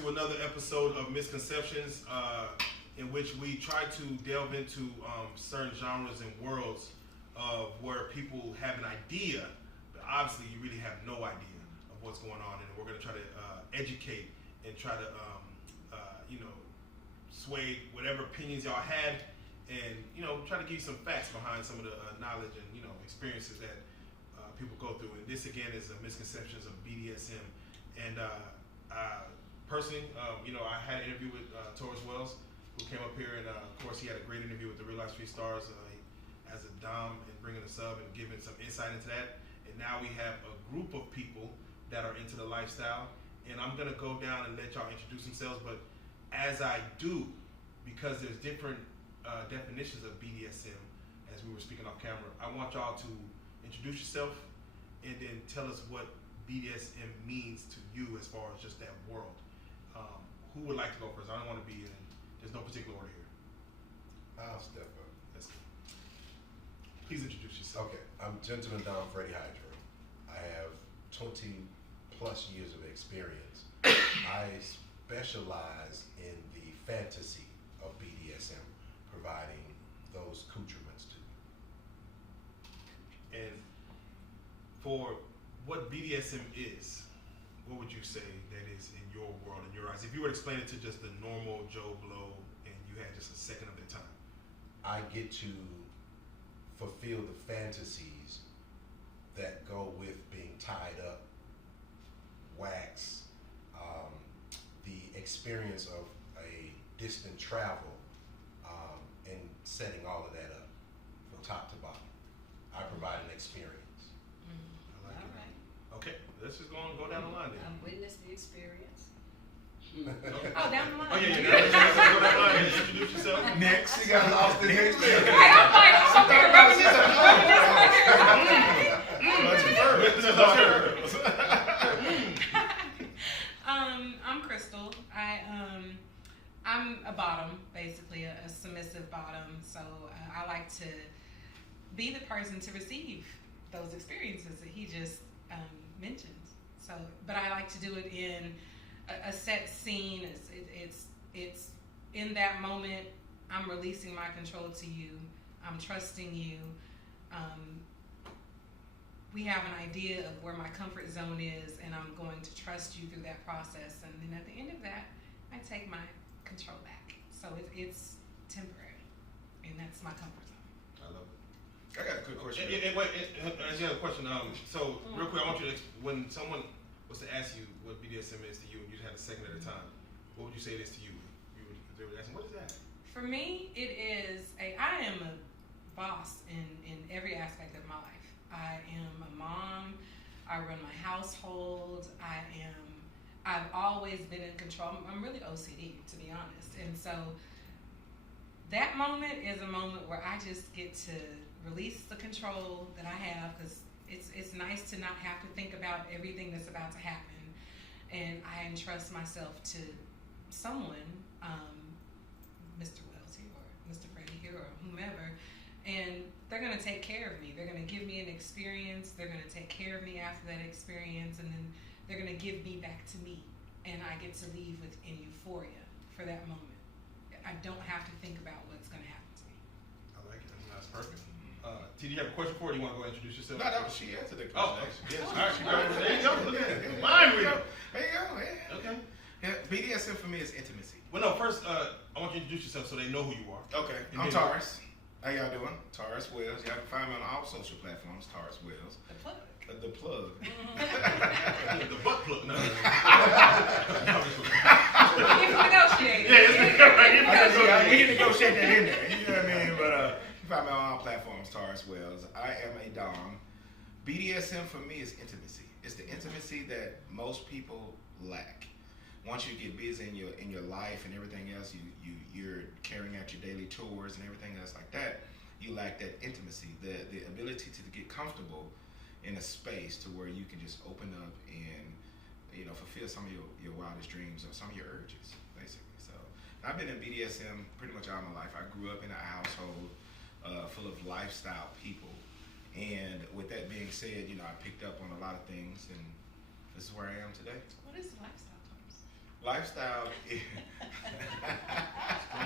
to another episode of Misconceptions, in which we try to delve into certain genres and worlds of where people have an idea, but obviously you really have no idea of what's going on, and we're going to try to educate and try to, sway whatever opinions y'all had, and try to give you some facts behind some of the knowledge and experiences that people go through. And this again is Misconceptions of B.D.S.M. And personally, I had an interview with Taurus Wells, who came up here, and of course he had a great interview with the Real Life Street Stars as a dom and bringing a sub and giving some insight into that. And now we have a group of people that are into the lifestyle, and I'm gonna go down and let y'all introduce themselves. But as I do, because there's different definitions of BDSM, as we were speaking off camera, I want y'all to introduce yourself and then tell us what BDSM means to you as far as just that world. Who would like to go first? I don't want to be in, there's no particular order here. I'll step up. Let's go. Please introduce yourself. Okay, I'm Gentleman Dom Freddie Hydro. I have 20 plus years of experience. I specialize in the fantasy of BDSM, providing those accoutrements to you. And for what BDSM is, what would you say that is in your world, in your eyes? If you were to explain it to just the normal Joe Blow and you had just a second of their time. I get to fulfill the fantasies that go with being tied up, wax, the experience of a distant travel, and setting all of that up from top to bottom. I provide an experience. I like All it. right. Okay, let's just go down the line then. I've witnessed the experience. Okay. Oh, down the line. Oh yeah, let's go down the line and introduce yourself. Next, you got lost in the experience. Right, I'm like, I'm up here rubbing this I'm Crystal. I'm a bottom, basically a submissive bottom. So I like to be the person to receive those experiences that he just mentioned. So, but I like to do it in a set scene. It's in that moment. I'm releasing my control to you. I'm trusting you. We have an idea of where my comfort zone is, and I'm going to trust you through that process. And then at the end of that, I take my control back. So it's temporary, and that's my comfort zone. I love it. I got a quick question. Wait, as you have a question, so real quick, I want you to, when someone was to ask you what BDSM is to you, and you had a second at a time, what would you say it is to you? They would ask, what is that? For me, it is I am a boss in every aspect of my life. I am a mom. I run my household. I've always been in control. I'm really OCD, to be honest. And so that moment is a moment where I just get to release the control that I have, because it's nice to not have to think about everything that's about to happen. And I entrust myself to someone, Mr. Wells here or Mr. Freddie here or whomever, and they're going to take care of me. They're going to give me an experience. They're going to take care of me after that experience, and then they're going to give me back to me, and I get to leave in euphoria for that moment. I don't have to think about what's going to happen to me. I like it. That's perfect. T, do you have a question for her? Do you want to go introduce yourself? No, that was she answered the Oh, question. Actually. all right, she got it. There you go. Look at it. Mind reading. There you go. Yeah. Okay. Yeah, BDSM for me is intimacy. Well, no, first, I want you to introduce yourself so they know who you are. Okay, And I'm then- Taurus. How y'all doing? Taurus Wells. Y'all can find me on all social platforms. Taurus Wells. The plug. The plug. The butt plug. No. You can negotiate. Yeah, it's right. We can negotiate that in there. You know what I mean? But you find me on all platforms. Taurus Wells. I am a dom. BDSM for me is intimacy. It's the intimacy that most people lack. Once you get busy in your life and everything else, you're carrying out your daily chores and everything else like that, you lack that intimacy, the ability to get comfortable in a space to where you can just open up and fulfill some of your wildest dreams or some of your urges, basically. So I've been in BDSM pretty much all my life. I grew up in a household full of lifestyle people, and with that being said, I picked up on a lot of things, and this is where I am today. What is lifestyle terms? Lifestyle is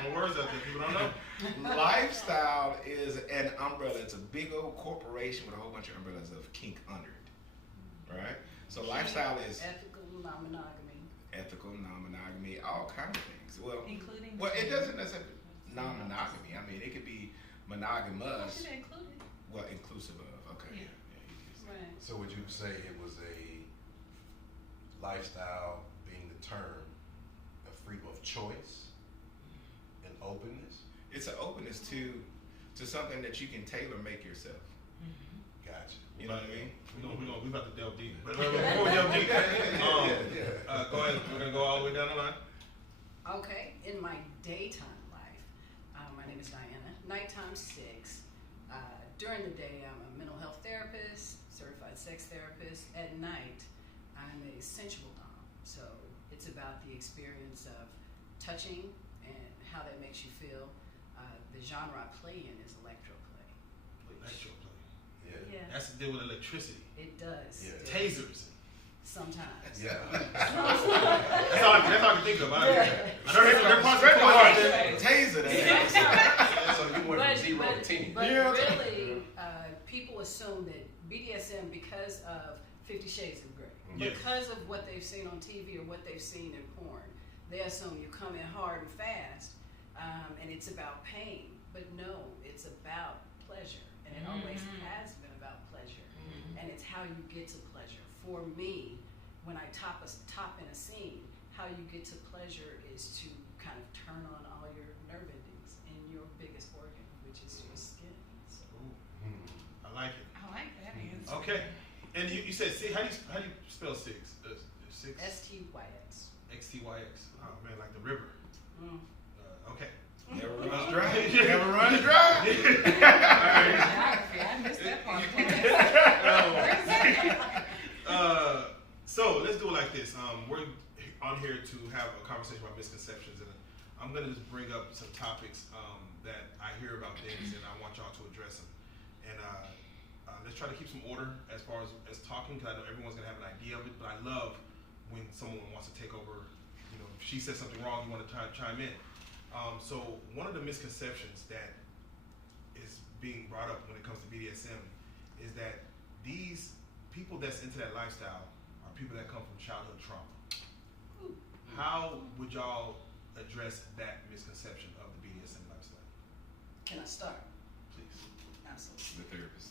Throwing words out there, people don't know. lifestyle is an umbrella. It's a big old corporation with a whole bunch of umbrellas of kink under it, right? So lifestyle is ethical non-monogamy. ethical, non-monogamy, all kinds of things. Well, Including. well, it doesn't necessarily non-monogamy. I mean, it could be What monogamous. should I include it? Well, inclusive of. Okay. Yeah. Right. So would you say it was a lifestyle being the term of freedom of choice and openness? It's an openness to something that you can tailor make yourself. Gotcha. You know what I mean? We about to delve deep. But before we delve deep, go ahead. We're gonna go all the way down the line. Okay, in my daytime life, my name is Diana. Nighttime 6. During the day, I'm a mental health therapist, certified sex therapist. At night, I'm a sensual dom. So it's about the experience of touching and how that makes you feel. The genre I play in is electro play. Electro play. Yeah. That's to deal with electricity. It does. Yeah. Tasers. Sometimes. Yeah. That's all I can think of. I know they're parts of Taser that. So you went from 0 to 10. But really, people assume that BDSM, because of 50 Shades of Grey, Yeah. because of what they've seen on TV or what they've seen in porn, they assume you come in hard and fast, and it's about pain. But no, it's about pleasure, and it always has been about pleasure, and it's how you get to pleasure. For me, when I top in a scene, how you get to pleasure is to kind of turn on all your nerve endings in your biggest organ, which is your skin. So, I like it. I like that answer. Okay. And you said six. How do you spell six? Six. STYX. XTYX. Oh man, like the river. Okay. Never runs dry. Never runs dry. Geography, I missed that part. So let's do it like this. We're on here to have a conversation about misconceptions, and I'm gonna just bring up some topics that I hear about things, and I want y'all to address them. And let's try to keep some order as far as talking, because I know everyone's gonna have an idea of it. But I love when someone wants to take over. You know, if she says something wrong, you want to chime in. So one of the misconceptions that is being brought up when it comes to BDSM is that these people that's into that lifestyle are people that come from childhood trauma. How would y'all address that misconception of the BDSM lifestyle? Can I start? Please. Absolutely. The therapist.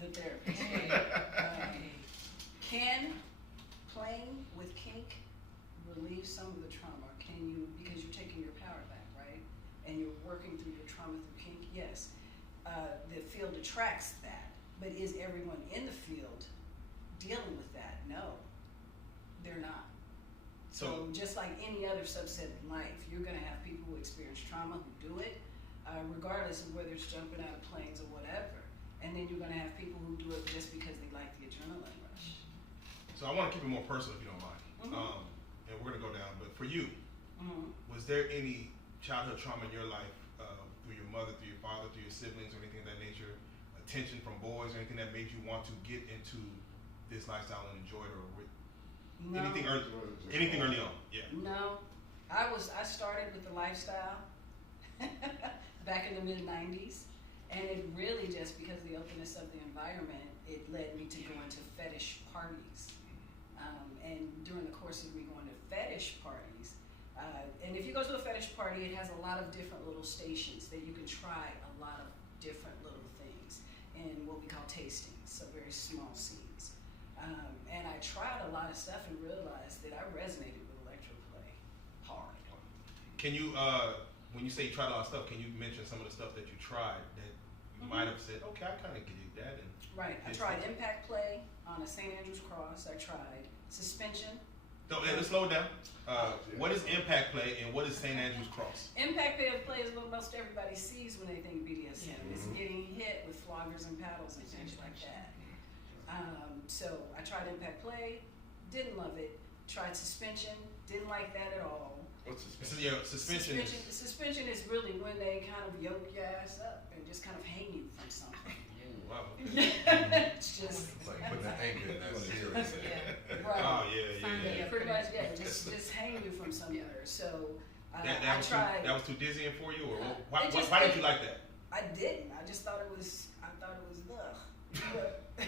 The therapist. Can playing with kink relieve some of the trauma? Can you, because you're taking your power back, right? And you're working through your trauma through kink? Yes. The field attracts that, but is everyone in the field dealing with that? No, they're not. So just like any other subset in life, you're going to have people who experience trauma who do it, regardless of whether it's jumping out of planes or whatever. And then you're going to have people who do it just because they like the adrenaline rush. So I want to keep it more personal, if you don't mind. And we're gonna go down. But for you, was there any childhood trauma in your life through your mother, through your father, through your siblings, or anything of that nature? Attention from boys, or anything that made you want to get into this lifestyle and enjoy it, or No. anything early on? Yeah. No, I started with the lifestyle back in the mid-90s, and it really just because of the openness of the environment, it led me to go into fetish parties. And during the course of me going to fetish parties, and if you go to a fetish party, it has a lot of different little stations that you can try a lot of different little things in what we call tastings, so very small scenes. And I tried a lot of stuff and realized that I resonated with electroplay hard. Can you, when you say you tried a lot of stuff, can you mention some of the stuff that you tried that you might have said, okay, I kind of get that? And Right. I tried impact play on a St. Andrew's cross. I tried suspension. Let's slow it down. What is impact play and what is St. Andrew's cross? Impact play is what most everybody sees when they think BDSM. It's getting hit with floggers and paddles and things like that. So I tried impact play, didn't love it. Tried suspension, didn't like that at all. What's suspension? Suspension. Suspension is really when they kind of yoke your ass up and just kind of hang you from something. wow. It's just Like putting an anchor in that series. right. Oh yeah. Pretty much, just hang you from somewhere. So That I was tried. that was too dizzying for you, or It just- why didn't you like that? I didn't. I just thought it was. I thought it was ugh.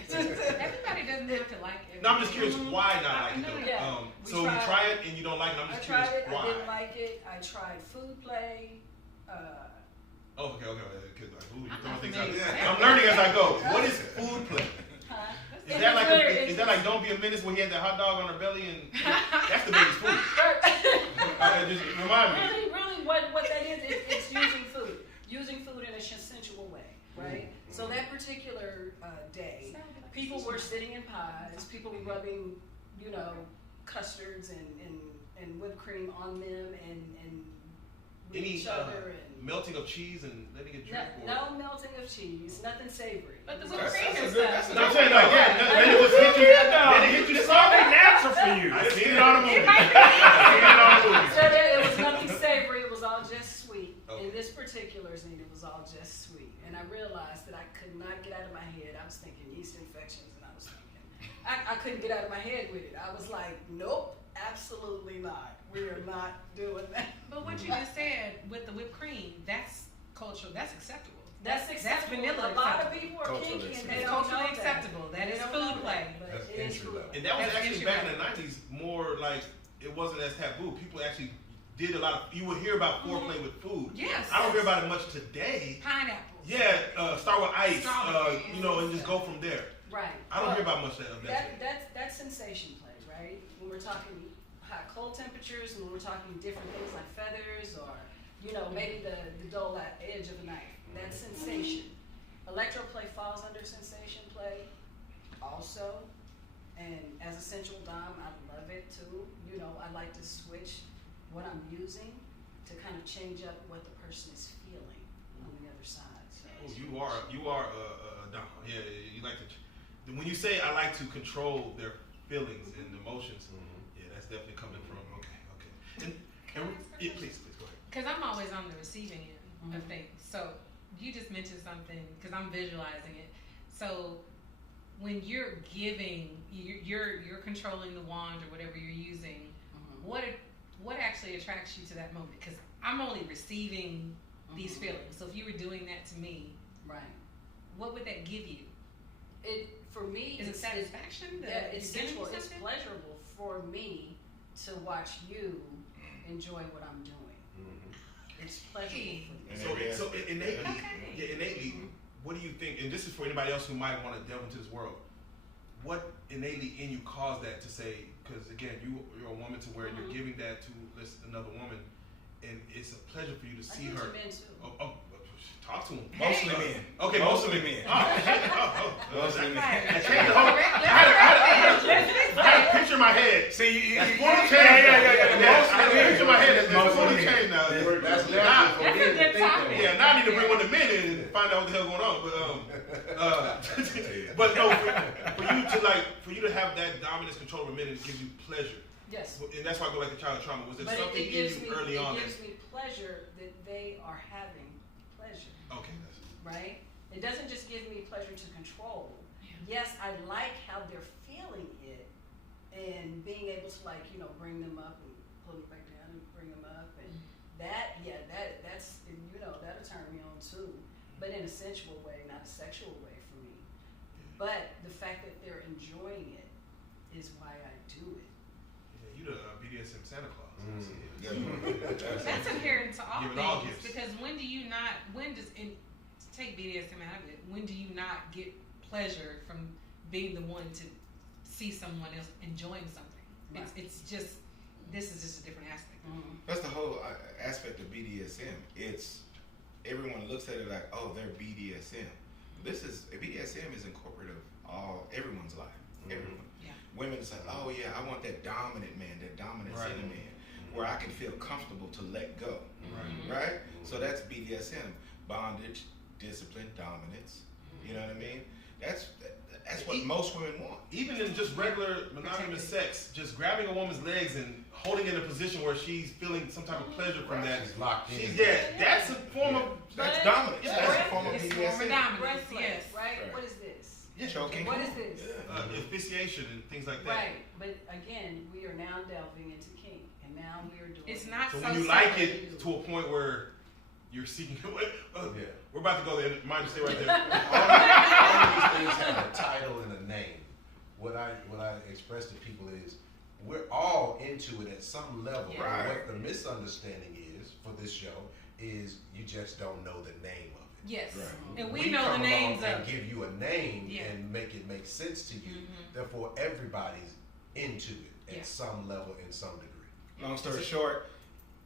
Everybody doesn't have to like it. No, I'm just curious why not like it No, though. no, Yeah. So you try it and you don't like it. I'm I just tried curious it. why. I didn't like it. I tried food play. Oh, okay. Because ooh, you're I'm throwing not things out. familiar. I'm learning as I go. What is food play? Huh? Is that like is that like Don't Be a Menace when he had that hot dog on her belly and that's the biggest food? Just remind me. Really, what that is, it's using food in a sensual way, right? So that particular day, people were sitting in pies, people were rubbing, custards and whipped cream on them and with Any each other and melting of cheese and letting it drip? no melting of cheese, nothing savory. But the It was whipped all- cream is that's a No, I'm saying like then it just hit you. Then it hit you It's all soft. natural for you. I seen it on the movie. It might be. I seen it on the movie. So it was nothing savory, it was all just sweet. Okay. In this particular scene, it was all just sweet. And I realized that I could not get out of my head. I was thinking yeast infections, and I was thinking, I couldn't get out of my head with it. I was like, nope, absolutely not. We are not doing that. But what you just said with the whipped cream, that's cultural. That's acceptable. That's acceptable. vanilla A lot of acceptable. people are Culturally kinky and acceptable. they It's don't culturally know that. acceptable. That They is don't food know play. that, but That's it is entry food level. play. And that was That's actually entry back in the level. 90s more like it wasn't as taboo. People actually did a lot of. You would hear about foreplay with food. Yes. I don't hear about it much today. Pineapples. Yeah, start with ice, Strawberries. and just go from there. Right. I don't Well, hear about much of that. That's sensation play, right? When we're talking hot cold temperatures, and when we're talking different things like feathers or maybe the dull edge of a knife. That's sensation. Electro play falls under sensation play also. And as a sensual dom, I love it too. I like to switch what I'm using to kind of change up what the person is feeling on the other side. So. Oh, you are a dom. Yeah, you like to. When you say I like to control their feelings and emotions, yeah, that's definitely coming from. Okay. And yeah, please go ahead. Because I'm always on the receiving end of things. So you just mentioned something because I'm visualizing it. So when you're giving, you're controlling the wand or whatever you're using. What actually attracts you to that moment? Because I'm only receiving these feelings. So if you were doing that to me, Right. what would that give you? For me, Is it satisfaction? Yeah, it's you're giving me sensual. It's something? pleasurable for me to watch you enjoy what I'm doing. It's pleasurable for me. So innately, Okay. innately, what do you think? And this is for anybody else who might want to delve into this world. What innately in you caused that to say? Because again, you're a woman to where you're giving that to another woman, and it's a pleasure for you to I see do it her. to men too. Oh, talk to him. Mostly men. Okay, Mostly men. Mostly men. I changed the whole. I had a picture in my head. See, That's fully changed. I had a picture in my head that's Mostly fully men. changed now. That's Now- natural for That's men a to good think topic. that way. Yeah, now I need to bring one to men and find out what the hell going on. But no, for you to have that dominance control over men, it gives you pleasure, Yes. and that's why I go like the child trauma. Was there But something it gives in me you early on? It gives me pleasure that they are having pleasure, Okay, right? It doesn't just give me pleasure to control. Yes, I like how they're feeling it and being able to bring them up and pull them back down and bring them up and that's that'll turn me on too. But in a sensual way, not a sexual way for me. But the fact that they're enjoying it is why I do it. yeah, you the BDSM Santa Claus. That's inherent to all Give it all things. gifts. Because take BDSM out of it, when do you not get pleasure from being the one to see someone else enjoying something? Right. This is just a different aspect. That's the whole aspect of BDSM. It's everyone looks at it like, oh, they're BDSM. BDSM is incorporative of everyone's life. Everyone. Yeah. Women say, oh yeah, I want that dominant man, that dominant Right. center man, where I can feel comfortable to let go. Right? So that's BDSM. Bondage, discipline, dominance. You know what I mean? That's what most women want. Even in just regular monogamous sex, just grabbing a woman's legs and holding in a position where she's feeling some type of pleasure from that. She's locked in. That's a form of That's dominance. Yeah, That's a breath- form of it's BDSM. form of dominance. Breath play, Yes. right? Right. What is this? Choking. What is this? asphyxiation and things like that. Right, but again, we are now delving into kink, and now we are doing. It's not So so when you like simple. it to a point where you're seeking, Yeah. we're about to go there. Mind you, stay right there. All these things have a title and a name. What I express to people is we're all into it at some level. Yeah. Right. What the misunderstanding is for this show is you just don't know the name of it. Yes, Right. and we know the come names along and of. give you a name Yeah. and make it make sense to you. Mhm. Therefore, everybody's into it at Yeah. some level in some degree. Long story short,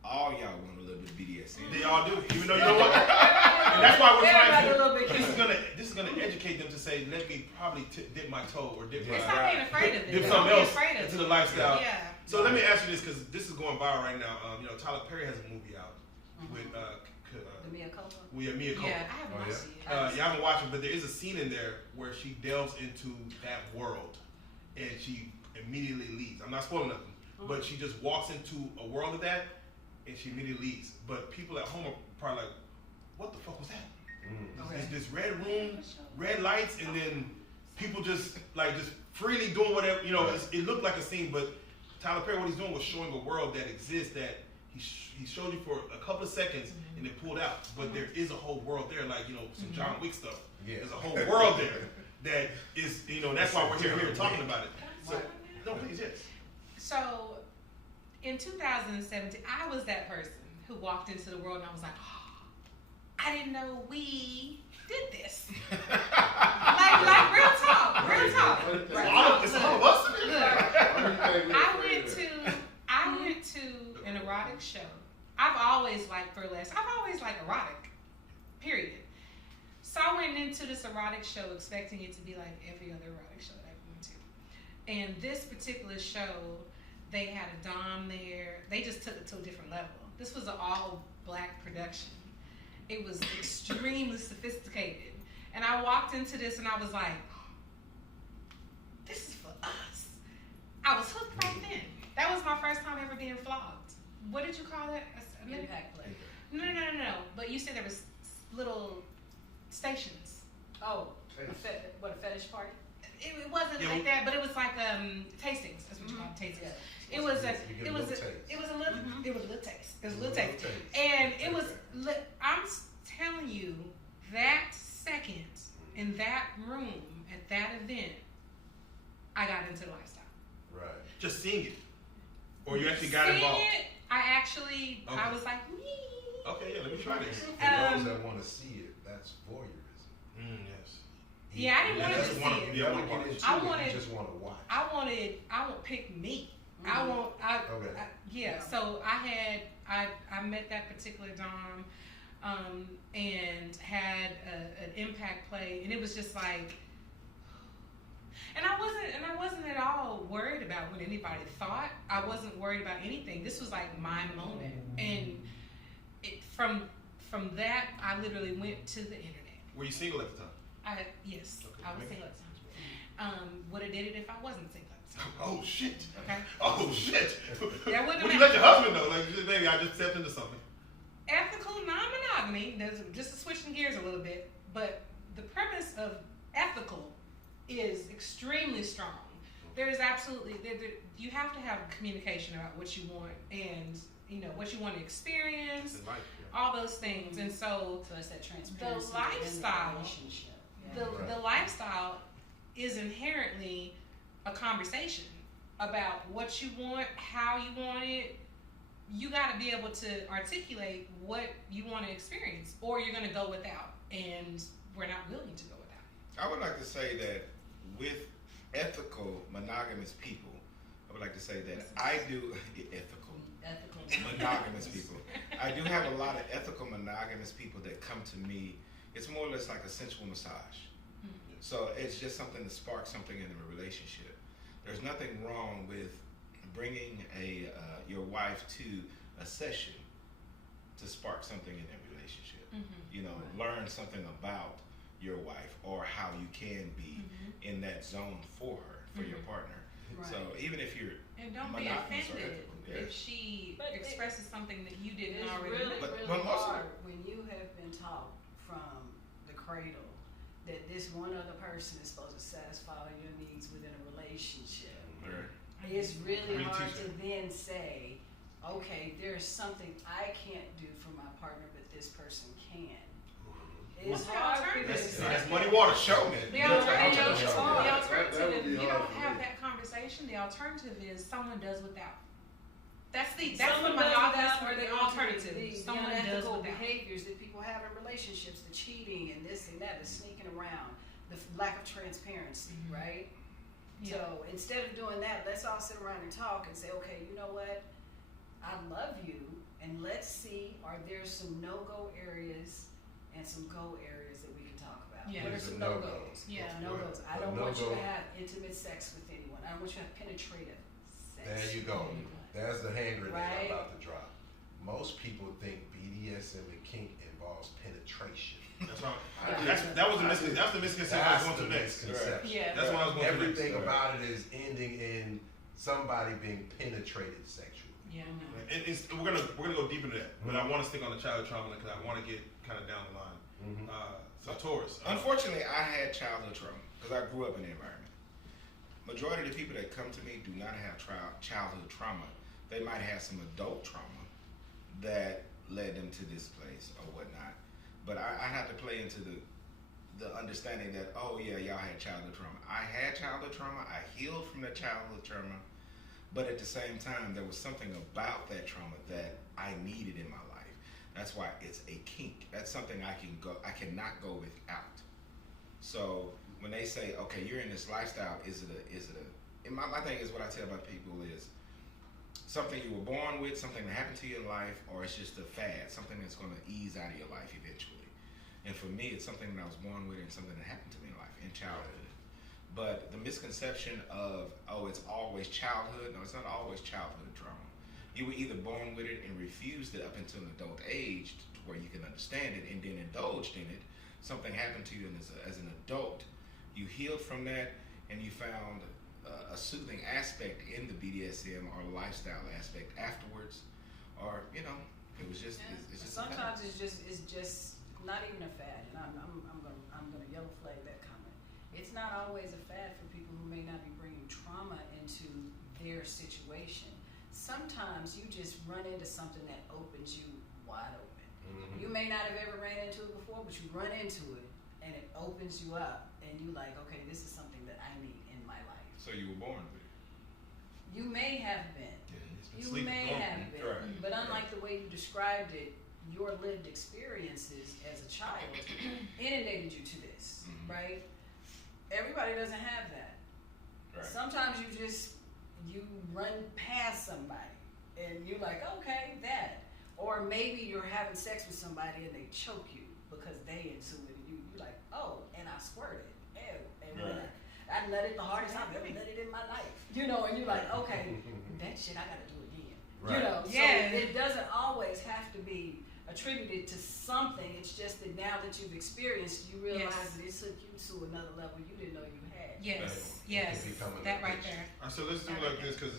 all y'all want a little bit of BDSM. They all do, even though you know what. And that's why we're trying Everybody a little to. bit This is gonna educate them to say, let me probably dip my toe or dip Yeah. It's my not being afraid of it. dip Don't something be else afraid of into it. the lifestyle. Yeah. So let me ask you this, because this is going viral right now. Tyler Perry has a movie out with The Mia Culpa. Mia Culpa. Yeah, I haven't Oh, watched yeah? it. You haven't watched it, but there is a scene in there where she delves into that world, and she immediately leaves. I'm not spoiling nothing, but she just walks into a world of that, and she immediately leaves. But people at home are probably like, "What the fuck was that? Okay. This red room, red lights, and then people just freely doing whatever. It looked like a scene, but Tyler Perry, what he's doing was showing a world that exists that he showed you for a couple of seconds and then pulled out. But there is a whole world there, like some John Wick stuff. Yeah. There's a whole world there that is, that's why we're here talking about it. So, no, please, yes. So, in 2017, I was that person who walked into the world and I was like, oh, I didn't know we did this. like real talk. It's all of us. I went to an erotic show. I've always liked burlesque. I've always liked erotic, period. So I went into this erotic show expecting it to be like every other erotic show that I went to. And this particular show, they had a dom there. They just took it to a different level. This was an all-black production. It was extremely sophisticated. And I walked into this and I was like, this is for us. I was hooked right then. That was my first time ever being flogged. What did you call it? Impact play. No. But you said there was little stations. Oh, a fetish party? It wasn't Yeah, like that, but it was like tastings. That's what you call it, tastings. Yeah. It was a You get a little taste. taste. It was a little taste. It was a little Little taste. taste. And it was. I'm telling you, that second in that room at that event, I got into the lifestyle. Right. Just seeing it, or you actually got Seeing involved. it, I was like, wee. Okay, yeah, let me try this. For those that want to see it, that's voyeurism. Yes. Yeah, I didn't want to That's see one of- it. yeah, You I don't wanna get into I it, wanted- you just want to watch. I want pick me. Okay. Yeah. So I met that particular dom, and had an impact play, and it was just like, and I wasn't at all worried about what anybody thought. I wasn't worried about anything. This was like my moment, and from that, I literally went to the internet. Were you single at the time? Yes, Okay, I was make- single at the time. Would have did it if I wasn't single at the time. Oh shit. Okay. Oh shit. That wouldn't Would you have let your husband know? Like, baby, I just stepped into something. Ethical non-monogamy, there's just switching gears a little bit, but the premise of ethical is extremely strong. There is absolutely, you have to have communication about what you want and, what you want to experience, In life, yeah. all those things. And so So it's that transparency. within lifestyle- the relationship. Yeah. the lifestyle is inherently a conversation about what you want, how you want it. You got to be able to articulate what you want to experience, or you're going to go without, and we're not willing to go without. I would like to say that with ethical monogamous people, I would like to say that I do ethical monogamous people. I do have a lot of ethical monogamous people that come to me. It's more or less like a sensual massage. So it's just something to spark something in a relationship. There's nothing wrong with bringing your wife to a session to spark something in a relationship. Learn something about your wife or how you can be in that zone for her, for your partner. Right. So even if you're And don't be monogamous or offended ethical, yeah. if she But expresses something that you didn't It's already really, know. But- really but most of hard when you have been taught from the cradle that this one other person is supposed to satisfy all your needs within a relationship. Right. It's really Great hard teacher. to then say, okay, there's something I can't do for my partner, but this person can. It's What's the hard for you to alternative? say. That's money water. Show me. The That's alternative, what I'm the talking about. alternative, That would be you hard don't for have me. that conversation. The alternative is someone does without. That's the Someone does monogamous without, or the the alternative. Someone does unethical without. behaviors that people have in relationships, the cheating and this and that, the sneaking around, the lack of transparency, Mhm. right? Yeah. So instead of doing that, let's all sit around and talk and say, okay, you know what? I love you, and let's see, are there some no-go areas and some go areas that we can talk about? Yeah. What are There's some a no-go. no-goes? Yeah. No-goes. I A don't want you no-go. to have intimate sex with anyone. I don't want you to have penetrative sex. There you go. There's the hand grenade Right. I'm about to drop. Most people think BDSM and kink involves penetration. That's right. Yeah. That was the misconception I was That's going the to next. misconception. Yeah. That's what I was going to next. Everything about it is ending in somebody being penetrated sexually. Yeah, no. And we're gonna go deep into that, but I want to stick on the childhood trauma because I want to get kind of down the line. Mhm. So Taurus. Unfortunately, I had childhood trauma because I grew up in the environment. Majority of the people that come to me do not have childhood trauma. They might have some adult trauma that led them to this place or whatnot. But I had to play into the understanding that, oh yeah, y'all had childhood trauma. I had childhood trauma. I healed from that childhood trauma. But at the same time, there was something about that trauma that I needed in my life. That's why it's a kink. That's something I cannot go without. So when they say, okay, you're in this lifestyle, and my thing is, what I tell my people is something you were born with, something that happened to you in life, or it's just a fad, something that's going to ease out of your life eventually. And for me, it's something that I was born with and something that happened to me in life, in childhood. But the misconception of, oh, it's always childhood. No, it's not always childhood trauma. You were either born with it and refused it up until an adult age to where you can understand it and then indulged in it. Something happened to you and as an adult. You healed from that and you found a soothing aspect in the BDSM or lifestyle aspect afterwards. Or, you know, it was just, it's just Sometimes it's just not even a fad, and I'm gonna yellow flag that comment. It's not always a fad for people who may not be bringing trauma into their situation. Sometimes you just run into something that opens you wide open. Mhm. You may not have ever ran into it before, but you run into it and it opens you up, and you like, okay, this is something that I need in my life. So you were born with it. You may have been. it's been You sleeping may dormant. have been, Right. but unlike the way you described it, your lived experiences as a child inundated you to this, Mhm. right? Everybody doesn't have that. Right. Sometimes you run past somebody and you're like, okay, that. Or maybe you're having sex with somebody and they choke you because they into it, and you're like, oh, and I squirted. Ew. And when Right. I nutted the hardest I've ever nutted in my life. You know, and you're like, okay, that shit I gotta do again. Right. You know, Yeah. so it doesn't always have to be attributed to something. It's just that now that you've experienced, you realize Yes. that it took you to another level you didn't know you had. Yes, It yes, can become an that right addiction. there. All right, so let's do it like this because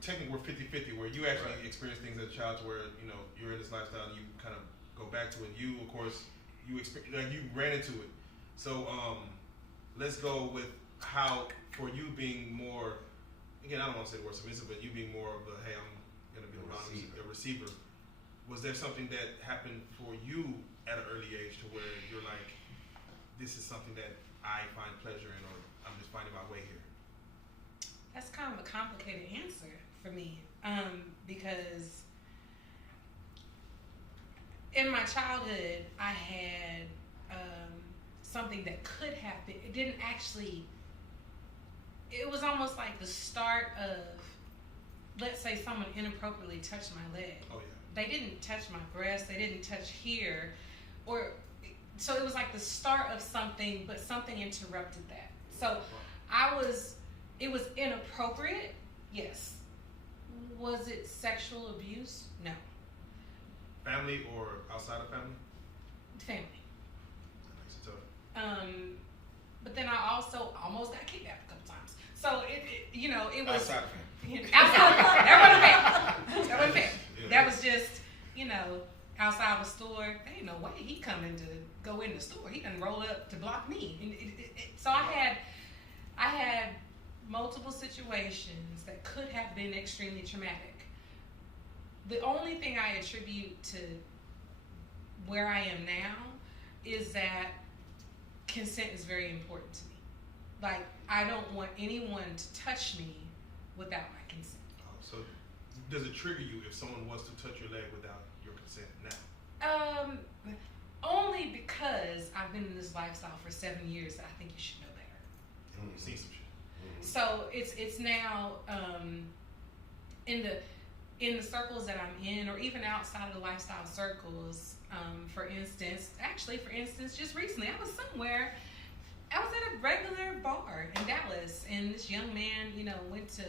technically we're 50-50 where you actually Right. experience things as a child to where, you know, you're in this lifestyle and you kind of go back to it. You, of course, you ran into it. So let's go with how, for you being more, again, I don't want to say the word submissive, but you being more of the, hey, I'm going to be the receiver. Was there something that happened for you at an early age to where you're like, this is something that I find pleasure in, or I'm just finding my way here? That's kind of a complicated answer for me, because in my childhood, I had something that could happen. It didn't actually. It was almost like the start of, let's say, someone inappropriately touched my leg. Oh yeah. They didn't touch my breast. They didn't touch here, or so it was like the start of something, but something interrupted that. So it was inappropriate. Yes. Was it sexual abuse? No. Family or outside of family? Family. That makes it tough. But then I also almost got kidnapped a couple times. So it it was Outside of him. outside. That wasn't fair. Yeah. That was just outside the store. There ain't no way he coming to go in the store. He done roll up to block me. And so I had multiple situations that could have been extremely traumatic. The only thing I attribute to where I am now is that consent is very important to me. Like, I don't want anyone to touch me without my consent. So, does it trigger you if someone wants to touch your leg without your consent now? Only because I've been in this lifestyle for 7 years. I think you should know better. You've seen some shit. So it's now in the circles that I'm in, or even outside of the lifestyle circles. For instance, just recently, I was somewhere. I was at a regular bar in Dallas, and this young man, went to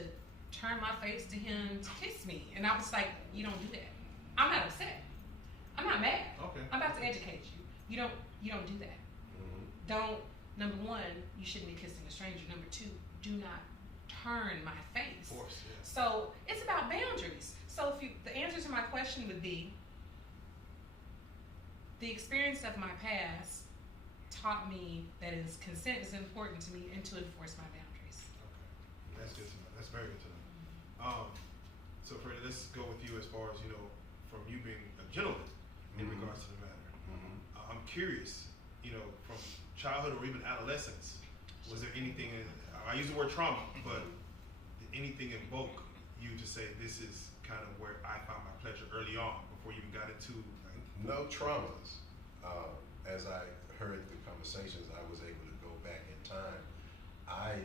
turn my face to him to kiss me, and I was like, "You don't do that." I'm not upset. I'm not mad. Okay. I'm about to educate you. You don't do that. Don't. Number one, you shouldn't be kissing a stranger. Number two, do not turn my face. Of course, yeah. So it's about boundaries. So the answer to my question would be, the experience of my past taught me that consent is important to me and to enforce my boundaries. Okay. That's good to know. That's very good to know. So Freddie, let's go with you as far as, from you being a gentleman in regards to the matter. I'm curious, from childhood or even adolescence, was there anything, I use the word trauma, but did anything invoke you to say this is kind of where I found my pleasure early on before you even got into No traumas. As I heard the conversations, I was able to go back in time. I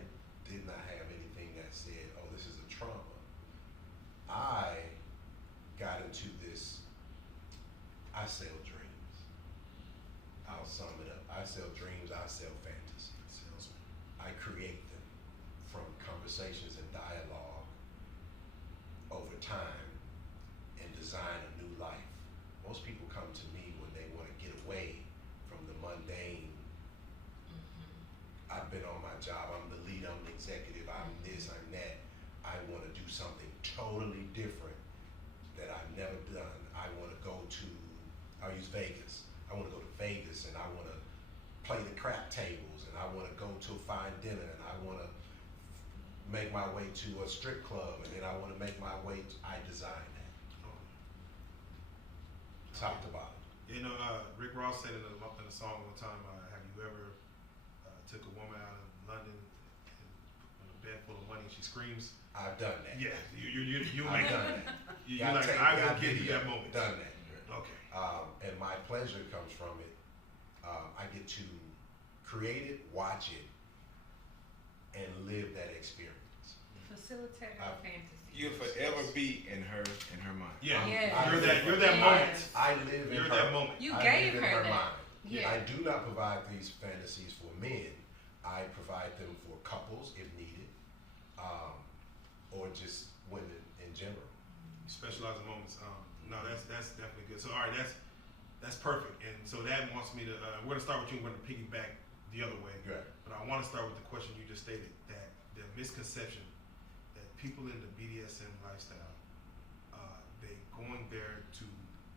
did not have anything that said, "Oh, this is a trauma." I got into this. I sell dreams. I'll sum it up. I sell dreams. I sell fantasies. I create them from conversations and dialogue over time and design a new life. Most people come to me when they want to get away from the mundane. I've been on my job. I'm the lead. I'm the executive. I'm this. I'm that. I want to do something totally different that I've never done. I want to go to, I'll use Vegas. I want to go to Vegas and I want to play the crap tables and I want to go to a fine dinner and I want to make my way to a strip club and then I want to make my way I designed that. Top to bottom. Rick Ross said in a song one time, have you ever took a woman out of London in a bed full of money and she screams? I've done that. Yeah, you I've make done that. you're like, I will give you that moment. Done that. Okay. And my pleasure comes from it. I get to create it, watch it, and live that experience. Facilitate our fantasy. You'll forever be in her mind. Yeah, Yes. You're that moment. I live in You're her. that moment. You I gave live in her that. mind. Yeah. I do not provide these fantasies for men. I provide them for couples if needed, or just women in general. You specialize in moments. No, that's definitely good. So all right, that's perfect. And so that wants me to. We're gonna start with you. We're gonna piggyback the other way. Right. But I want to start with the question you just stated, that the misconception that people in the BDSM lifestyle, they going there to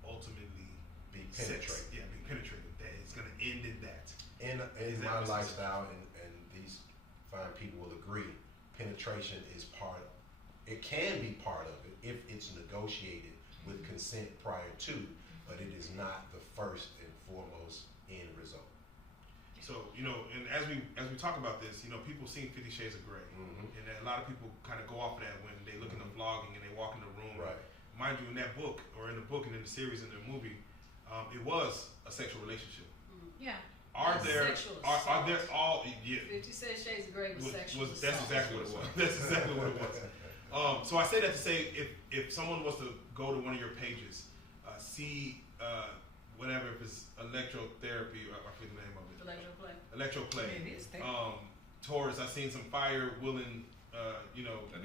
ultimately Be penetrated. sex. Yeah, be penetrated. That it's gonna end in that. In Is that my misconception? lifestyle, and these fine people will agree, penetration is part. It can be part of it if it's negotiated with consent prior to, but it is not the first and foremost end result. So and as we talk about this, people seen 50 Shades of Grey, and a lot of people kind of go off of that when they look in the vlogging and they walk in the room. Right. Mind you, in that book, or in the book and in the series and the movie, it was a sexual relationship. Yeah. Are there Sexual are there all 50 Shades of Grey was sexual assault. that's exactly what it was. That's exactly what it was. So I say that to say if someone was to go to one of your pages, see whatever, if it's electrotherapy, or I forget the name of it. Electroplay. It is there. Taurus, I seen some fire willing,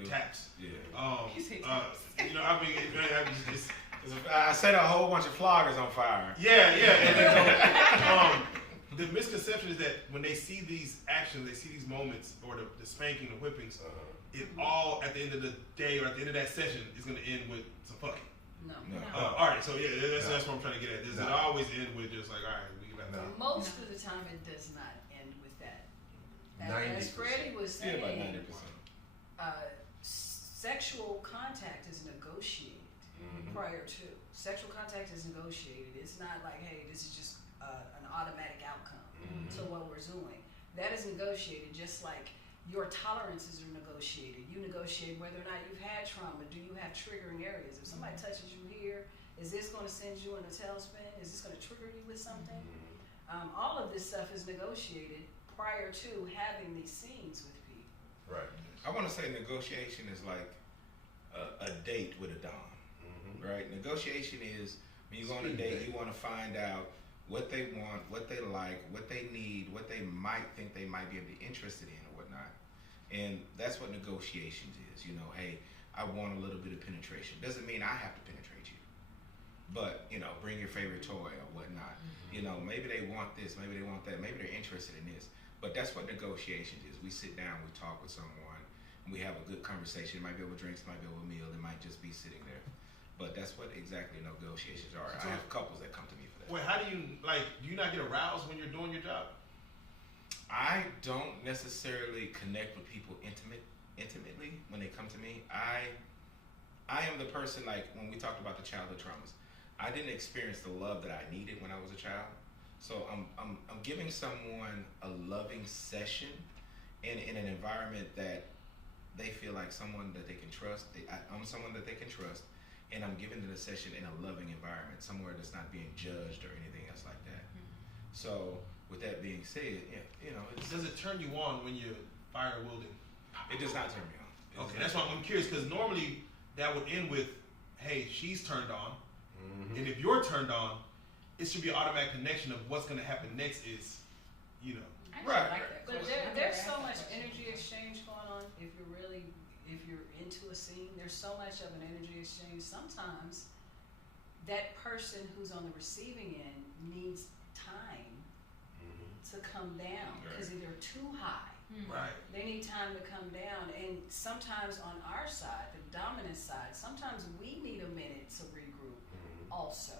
taps. Yeah. You say taps. I set a whole bunch of floggers on fire. Yeah. And then, the misconception is that when they see these actions, they see these moments, or the spanking, the whippings, it all at the end of the day or at the end of that session is going to end with some fucking. No. All right, so yeah, that's what I'm trying to get at. Does it always end with just like, all right, we get back to it? Most of the time, it does not end with that. As Freddie was saying, about 90%. Sexual contact is negotiated prior to. Sexual contact is negotiated. It's not like, hey, this is just an automatic outcome to what we're doing. That is negotiated, just like your tolerances are negotiated. You negotiate whether or not you've had trauma. Do you have triggering areas? If somebody touches you here, is this going to send you in a tailspin? Is this going to trigger you with something? All of this stuff is negotiated prior to having these scenes with people. Right. I want to say negotiation is like a date with a dom, right? Negotiation is when you go on a date, you want to find out what they want, what they like, what they need, what they might think they might be able to be interested in or whatnot. And that's what negotiations is. You know, hey, I want a little bit of penetration. Doesn't mean I have to penetrate you. But, you know, bring your favorite toy or whatnot. You know, maybe they want this, maybe they want that, maybe they're interested in this. But that's what negotiations is. We sit down, we talk with someone, and we have a good conversation. It might be over drinks, it might be over a meal, it might just be sitting there. But that's what exactly negotiations are. I have couples that come to me for that. Wait, how do you not get aroused when you're doing your job? I don't necessarily connect with people intimately when they come to me. I am the person, like when we talked about the childhood traumas, I didn't experience the love that I needed when I was a child. So I'm giving someone a loving session in an environment that they feel like someone that they can trust. I'm someone that they can trust, and I'm giving them a session in a loving environment, somewhere that's not being judged or anything else like that. So with that being said, you know, Does it turn you on when you're fire wielding? it does not turn me on. Okay, that's why I'm curious, because normally that would end with, hey, she's turned on, and if you're turned on, it should be an automatic connection of what's going to happen next is, you know. Right. But there's so much energy exchange going on. If you're into a scene, there's so much of an energy exchange. Sometimes that person who's on the receiving end needs time to come down because if they're too high, Right. they need time to come down. And sometimes on our side, the dominant side, sometimes we need a minute to regroup also.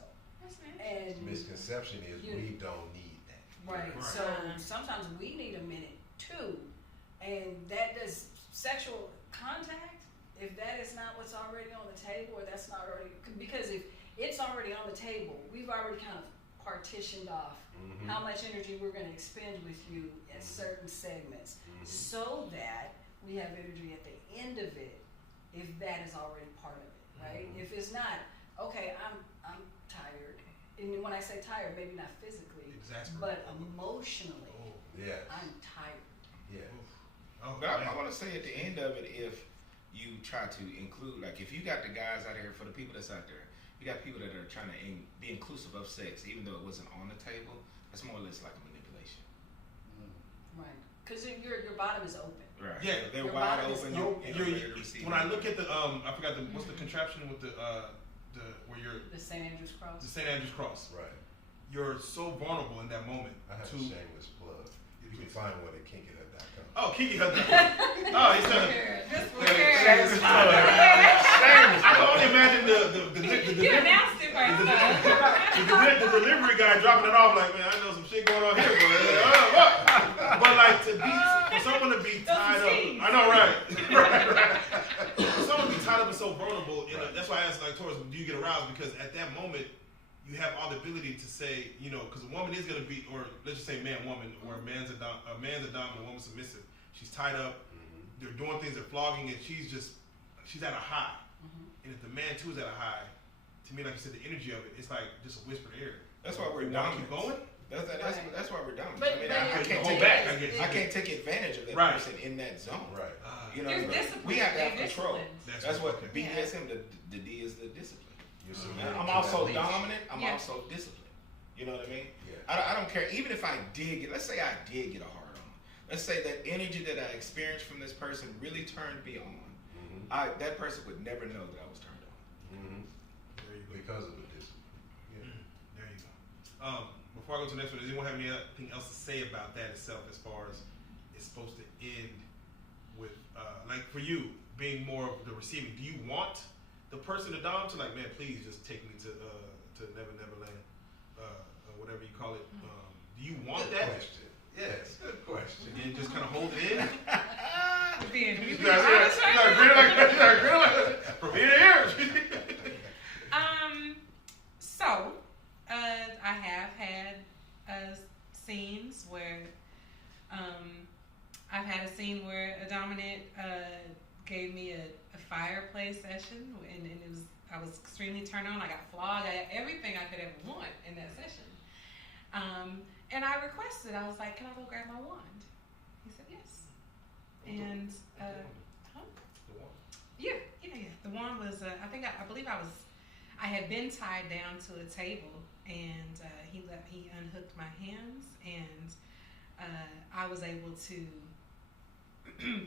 And Misconception is we don't need that. right. So sometimes we need a minute too, and that does sexual contact. If that is not what's already on the table, or that's not already, because if it's already on the table, we've already kind of partitioned off how much energy we're going to expend with you at certain segments, so that we have energy at the end of it. If that is already part of it, right? If it's not, okay, I'm tired. And when I say tired, maybe not physically, but emotionally, I'm tired. But I want to say at the end of it, if you try to include, like if you got the guys out here, for the people that's out there, you got people that are trying to be inclusive of sex, even though it wasn't on the table, that's more or less like a manipulation. Right. Because your bottom is open. Right. Yeah. They're Your wide bottom is open. When I look at the, I forgot what's the contraption with the where you're The St. Andrew's Cross. the St. Andrew's Cross. Right. You're so vulnerable in that moment. I have a shameless plug. You can find one at kinkyhut.com. Oh, Kiki had that. Oh, he's trying to. Shameless plug. I can only imagine You announced it first. the delivery guy dropping it off like, man, I know some shit going on here, but like for someone to be tied up, I know, right. For someone to be tied up and so vulnerable, that's why I asked, like, Taurus, do you get aroused? Because at that moment, you have all the ability to say, you know, because a woman is going to be, or let's just say man, woman, where a man's a dominant, a woman's submissive. She's tied up, they're doing things, they're flogging, and she's at a high. And if the man too is at a high, to me, like you said, the energy of it, it's like just a whispered air. That's why we're Keep dominant. going. That's why we're dominant. But- I mean, but I it- can't hold take back, it. I guess. I can't take advantage of that Right. person in that zone. Right. You know, There's discipline. we have to have There's control. discipline. That's what okay. BDSM. The D is the discipline. You're submitted I'm to also that leash. dominant. I'm Yeah. also disciplined. You know what I mean? Yeah. I don't care. Even if I did get, let's say I did get a hard on. Let's say that energy that I experienced from this person really turned me on. That person would never know that I was turned on. There you go. Because of the discipline. There you go. before I go to the next one, does anyone have anything else to say about that itself, as far as it's supposed to end with, like for you being more of the receiving? Do you want the person, the dom, to like, man, please just take me to Neverland, whatever you call it? Do you want Good that? question. Yes, good question. And just kind of hold it in. You You gotta grin like from ear to ear. So, I have had scenes where I've had a scene where a dominant gave me a fireplace session, and I was extremely turned on. I got flogged. I got everything I could ever want in that session. And I requested. I was like, "Can I go grab my wand?" He said yes. And yeah. The wand was. I believe I had been tied down to a table, and he unhooked my hands, and I was able to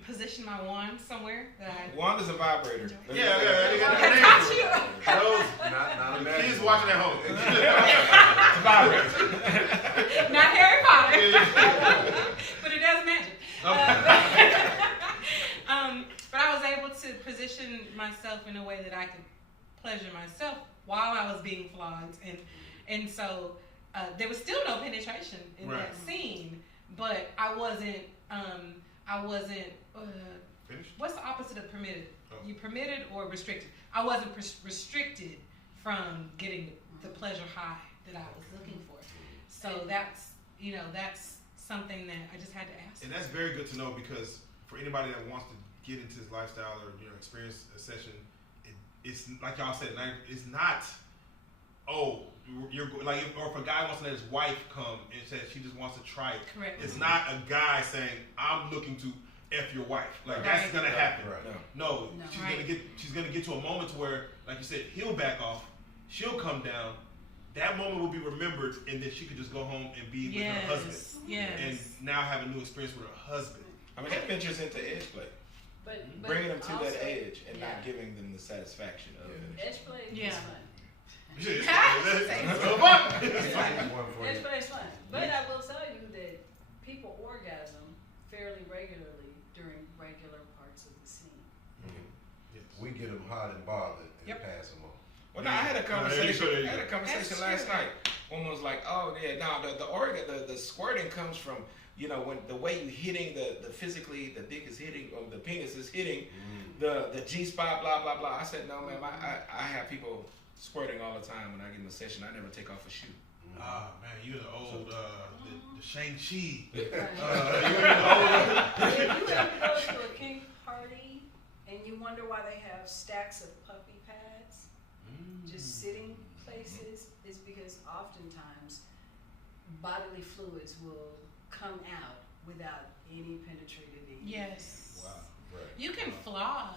position my wand somewhere that I. Wand is a vibrator. Yeah. I taught you. Not a Kids watching at home. It's a vibrator. Not Harry Potter, but it does magic. But I was able to position myself in a way that I could pleasure myself while I was being flogged, and so there was still no penetration in that scene, but I wasn't. Finished? What's the opposite of permitted? Oh. You permitted or restricted? I wasn't restricted from getting the pleasure high that I was looking for. So that's something that I just had to ask. And that's very good to know, because for anybody that wants to get into this lifestyle or experience a session, it's like y'all said, it's not. Oh, you're like, or if a guy wants to let his wife come and says she just wants to try it. Correct. It's not a guy saying, "I'm looking to F your wife." Like that's gonna happen. Right. No, No. she's gonna get to a moment where, like you said, he'll back off, she'll come down. That moment will be remembered, and then she could just go home and be with her husband, and now have a new experience with her husband. I mean, that ventures into edge play. But Bringing them to also, that edge and yeah. not giving them the satisfaction of it. Edge play Yeah. is fun. It's One for Edge you. play is fun. But I will tell you that people orgasm fairly regularly during regular parts of the scene. Yes. We get them hot and bothered and Yep. pass them on. Well, no, I had a conversation. There you I go. had a conversation That's last true. night. Woman was like, "Oh yeah, no, the squirting comes from when the way you hitting the physically, the dick is hitting, or the penis is hitting the G spot, blah blah blah." I said, "No, ma'am, I have people squirting all the time when I get in a session. I never take off a shoe." Ah man, you're the old the Shang-Chi. If you ever go to a kink party and you wonder why they have stacks of puppy pads just sitting places, it's because oftentimes bodily fluids will come out without any penetrative aid. Yes. Wow. Right. You can flog.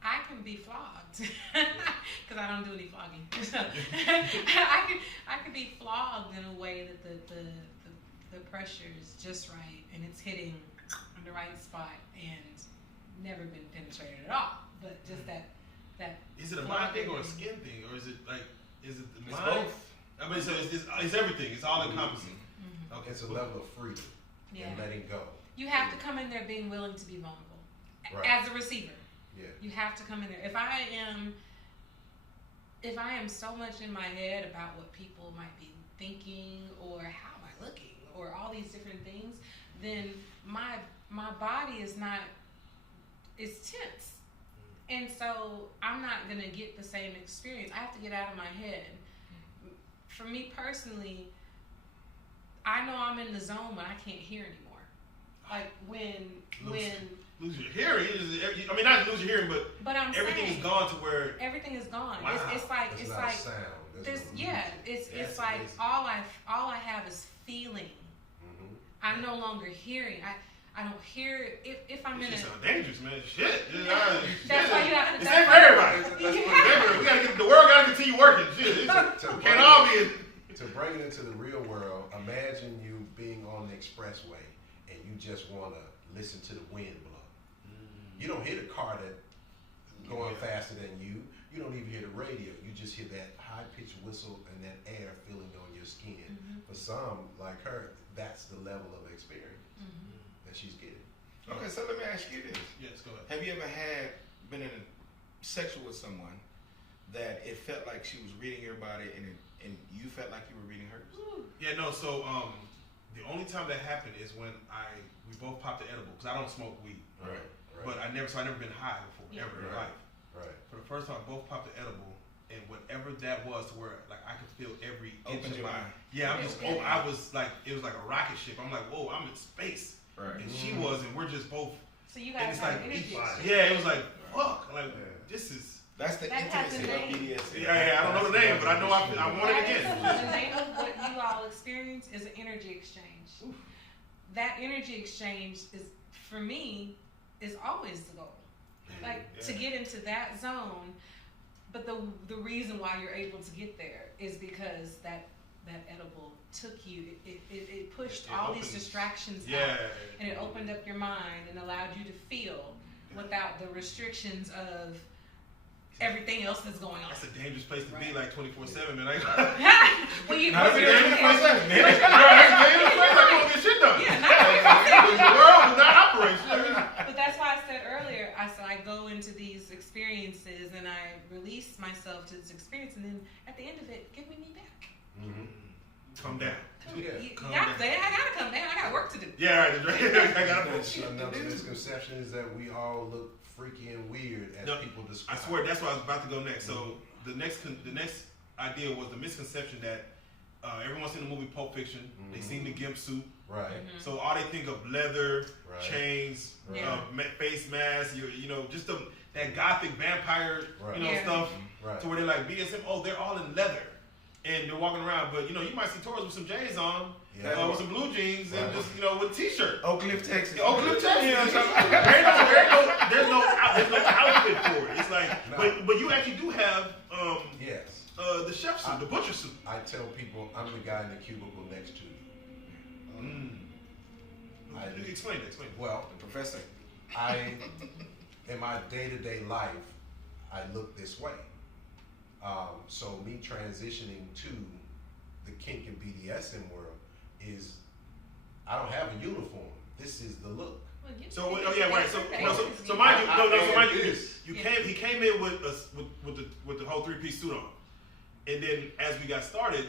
I can be flogged because I don't do any flogging. So, I can be flogged in a way that the pressure is just right and it's hitting in the right spot and never been penetrated at all. But just that. Is it a mind thing or a skin thing, or is it the It's mind? both. I mean, so it's everything. It's all encompassing. Okay, It's a level of freedom Yeah. and letting go. You have to come in there being willing to be vulnerable Right. as a receiver. Yeah. You have to come in there. If I am so much in my head about what people might be thinking or how am I looking or all these different things, then my body is not. It's tense. And so I'm not going to get the same experience. I have to get out of my head. For me personally, I know I'm in the zone when I can't hear anymore. Like Lose your hearing. I mean, not lose your hearing, but I'm everything saying, is gone to where. everything is gone. Wow. It's like That's it's not like sound. That's there's no it's That's like amazing. all I have is feeling. I'm no longer hearing. I don't hear if I'm in This a. shit sound dangerous, man. Shit. That's why you have to. It's not for everybody. We gotta the world gotta continue working. Shit. To Can't all be in. To bring it into the real world, imagine you being on the expressway and you just want to listen to the wind blow. You don't hear the car that going faster than you. You don't even hear the radio. You just hear that high-pitched whistle and that air feeling on your skin. For some, like her, that's the level of experience that she's getting. Okay, so let me ask you this. Yes, go ahead. Have you ever been in a sexual with someone that it felt like she was reading your body and you felt like you were reading hers? Yeah, no. So the only time that happened is when we both popped the edible, because I don't smoke weed. Right. But I never been high before ever in life. Right. For the first time, both popped the edible, and whatever that was, to where like I could feel every inch Opened of your my. mind. Yeah, I'm just. Oh, I was like, it was like a rocket ship. I'm like, whoa, I'm in space, Right. and she was, and we're just both. So you And guys it's have like, energy exchange. yeah, it was like, fuck, like this is. That's the That has intimacy a of name. BDSM. Yeah, I don't know the name, but I know I want it again. The name of what you all experience is an energy exchange. That energy exchange is, for me, is always the goal. Like to get into that zone, but the reason why you're able to get there is because that edible took you. It pushed all these distractions out, and it opened up your mind and allowed you to feel without the restrictions of everything else that's going on. That's a dangerous place to be, like 24/7, man. Like, Well, you not a dangerous place. Like, going get shit done. Yeah, not The world will not operate. You know what I mean? But that's why I said earlier, I said I go into these experiences and I release myself to this experience, and then at the end of it, give me back. Calm down. I gotta come down. I got work to do. Yeah, right. I got Another misconception is that we all look freaky and weird as people describe. I swear that's where I was about to go next. So the next idea was the misconception that everyone's seen the movie Pulp Fiction. They seen the gimp suit. Right. So all they think of leather, chains, face mask, you know, just that gothic vampire, stuff. Right. To where they're like BDSM, oh, they're all in leather. And they're walking around, but you know, you might see Taurus with some J's on, with some blue jeans, and just with a t-shirt. Oak Cliff, Texas. Oak Cliff, Texas. You know what I'm saying? There's no outfit for it. It's like, but you actually do have the chef suit, the butcher suit. I tell people I'm the guy in the cubicle next to you. Explain it. Well, The professor. In my day-to-day life, I look this way. So me transitioning to the kink and BDSM world is, I don't have a uniform. This is the look. So right. So mind you, he came in with the whole 3-piece suit on, and then as we got started,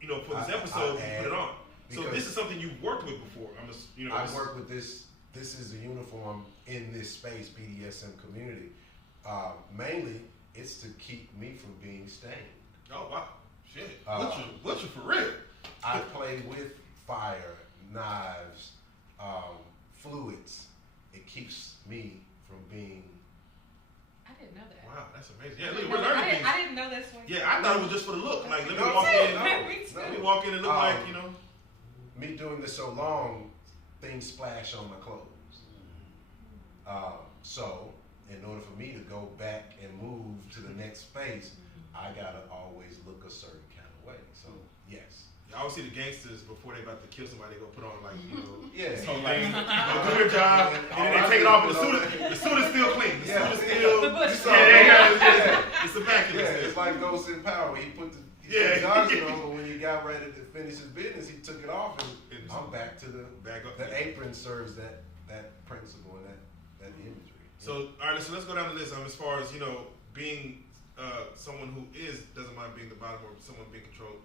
for this episode, we put it on. So this is something you've worked with before. I've worked with this. This is a uniform in this space, BDSM community. Mainly, it's to keep me from being stained. Oh wow, shit! Butcher for real. I play with fire, knives, fluids. It keeps me from being. I didn't know that. Wow, that's amazing. Yeah, look, we're learning things. I didn't know this one. Yeah, I thought it was just for the look. Like, let me walk in and look like, Me doing this so long, things splash on my clothes. So, in order for me to go back and move to the next space, I gotta always look a certain kind of way. So, yes. I always see the gangsters before they about to kill somebody, they go put on yeah. So like, do their job, and then they take it off, and the suit is still clean. The suit is still, it's immaculate. Yeah, it's like Ghost in Power. He put the Johnson on, but when he got ready to finish his business, he took it off, and I'm back to the apron serves that principle and that imagery. So, all right, so let's go down the list. As far as being someone who doesn't mind being the bottom or someone being controlled.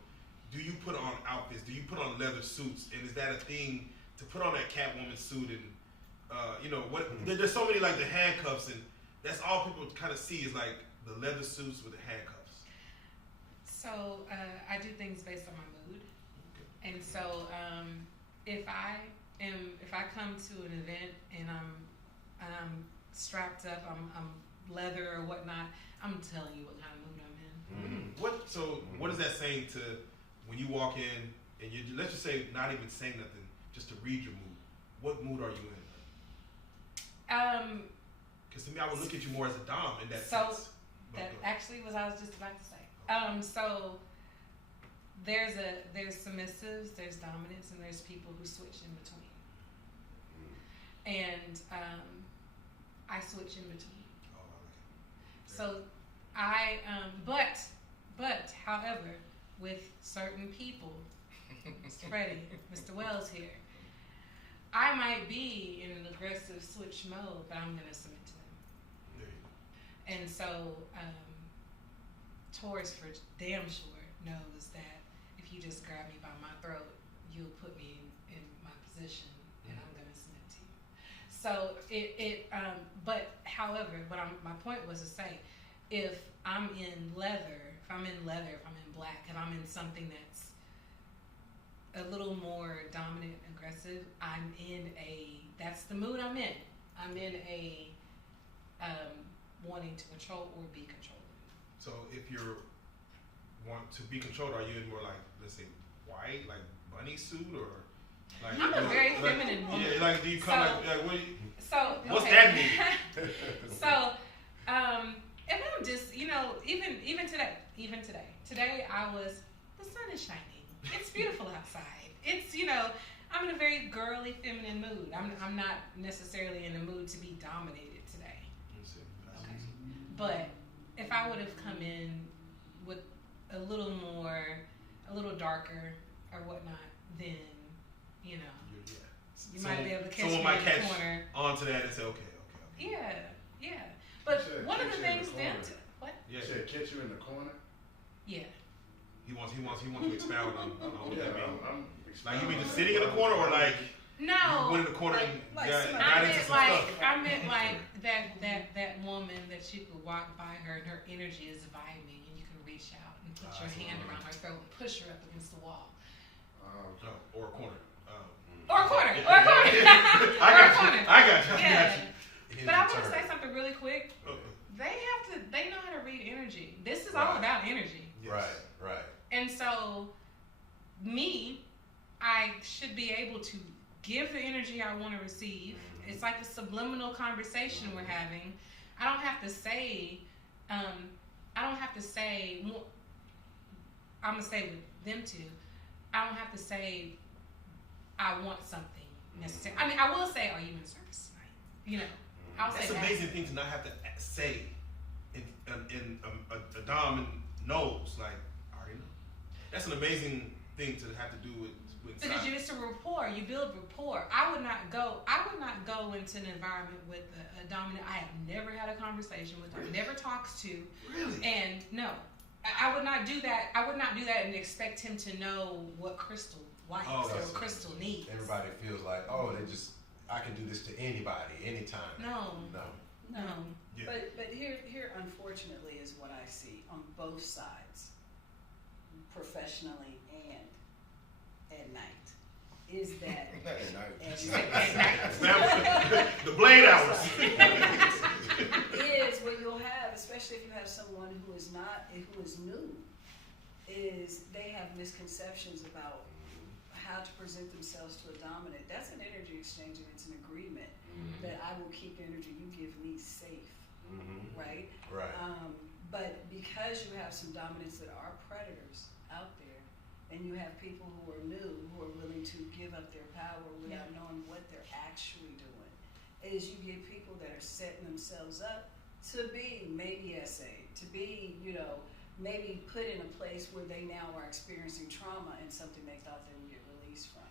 Do you put on outfits? Do you put on leather suits? And is that a thing to put on that Catwoman suit? And what? There's so many like the handcuffs, and that's all people kind of see is like the leather suits with the handcuffs. So I do things based on my mood, and so if I come to an event and I'm strapped up, I'm leather or whatnot, I'm telling you what kind of mood I'm in. What is that saying to when you walk in and you let's just say not even saying nothing, just to read your mood? What mood are you in? Because to me, I would look at you more as a dom in that sense. That actually was I was just about to say. So there's submissives, there's dominants, and there's people who switch in between. And I switch in between. Oh, I like it. So But however, with certain people, Mr. Freddie, Mr. Wells here, I might be in an aggressive switch mode, but I'm gonna submit to them. And so, Taurus for damn sure knows that if you just grab me by my throat, you'll put me in my position, and I'm gonna submit to you. So but however, my point was to say, if I'm in leather, if I'm in black, if I'm in something that's a little more dominant, aggressive, that's the mood I'm in. I'm in a wanting to control or be controlled. So if you want to be controlled, are you in more like, let's say, white, like bunny suit, or like? I'm a very feminine woman. Yeah, like do you come like what? What's okay. that mean? So, if I'm just, even today the sun is shining. It's beautiful outside. It's, I'm in a very girly, feminine mood. I'm not necessarily in the mood to be dominated today. Okay. But if I would have come in with a little darker or whatnot, then, you might be able to catch me in the corner. Onto that and say, okay. Yeah. But one of the things what? Yeah. You said catch you in the corner? Yeah. He wants to expound on what that means. Like you mean just expound. sitting in the corner, or like no, you went in the corner and got into some stuff? I meant like that woman that you could walk by her and her energy is vibing, and you can reach out and put your hand around her throat and push her up against the wall. Or a corner. Or a corner. I got you. Yeah. But I want to say something really quick. They know how to read energy. This is all about energy. Yes. Right. And so, I should be able to give the energy I want to receive. It's like a subliminal conversation we're having. I don't have to say, I'm going to stay with them two. I don't have to say, I want something necessarily. I mean, I will say, are you in service tonight? I'll say That's an amazing thing to not have to say in a dom knows, like, I already know. That's an amazing thing to have to do with because it's a rapport. You build rapport. I would not go into an environment with a dominant I have never had a conversation with, or never talked to. Really? And no, I would not do that. I would not do that and expect him to know what Crystal likes or Crystal needs. Everybody feels like, I can do this to anybody, anytime. No. Yeah. But here, unfortunately, is what I see on both sides, professionally and at night, is that the blade hours is what you'll have, especially if you have someone who is new, is they have misconceptions about how to present themselves to a dominant. That's an energy exchange, and it's an agreement that I will keep energy you give me safe, right? Right. But because you have some dominants that are predators out there, and you have people who are new, who are willing to give up their power without knowing what they're actually doing, is you get people that are setting themselves up to be maybe essayed, to be, maybe put in a place where they now are experiencing trauma and something they thought they would get released from.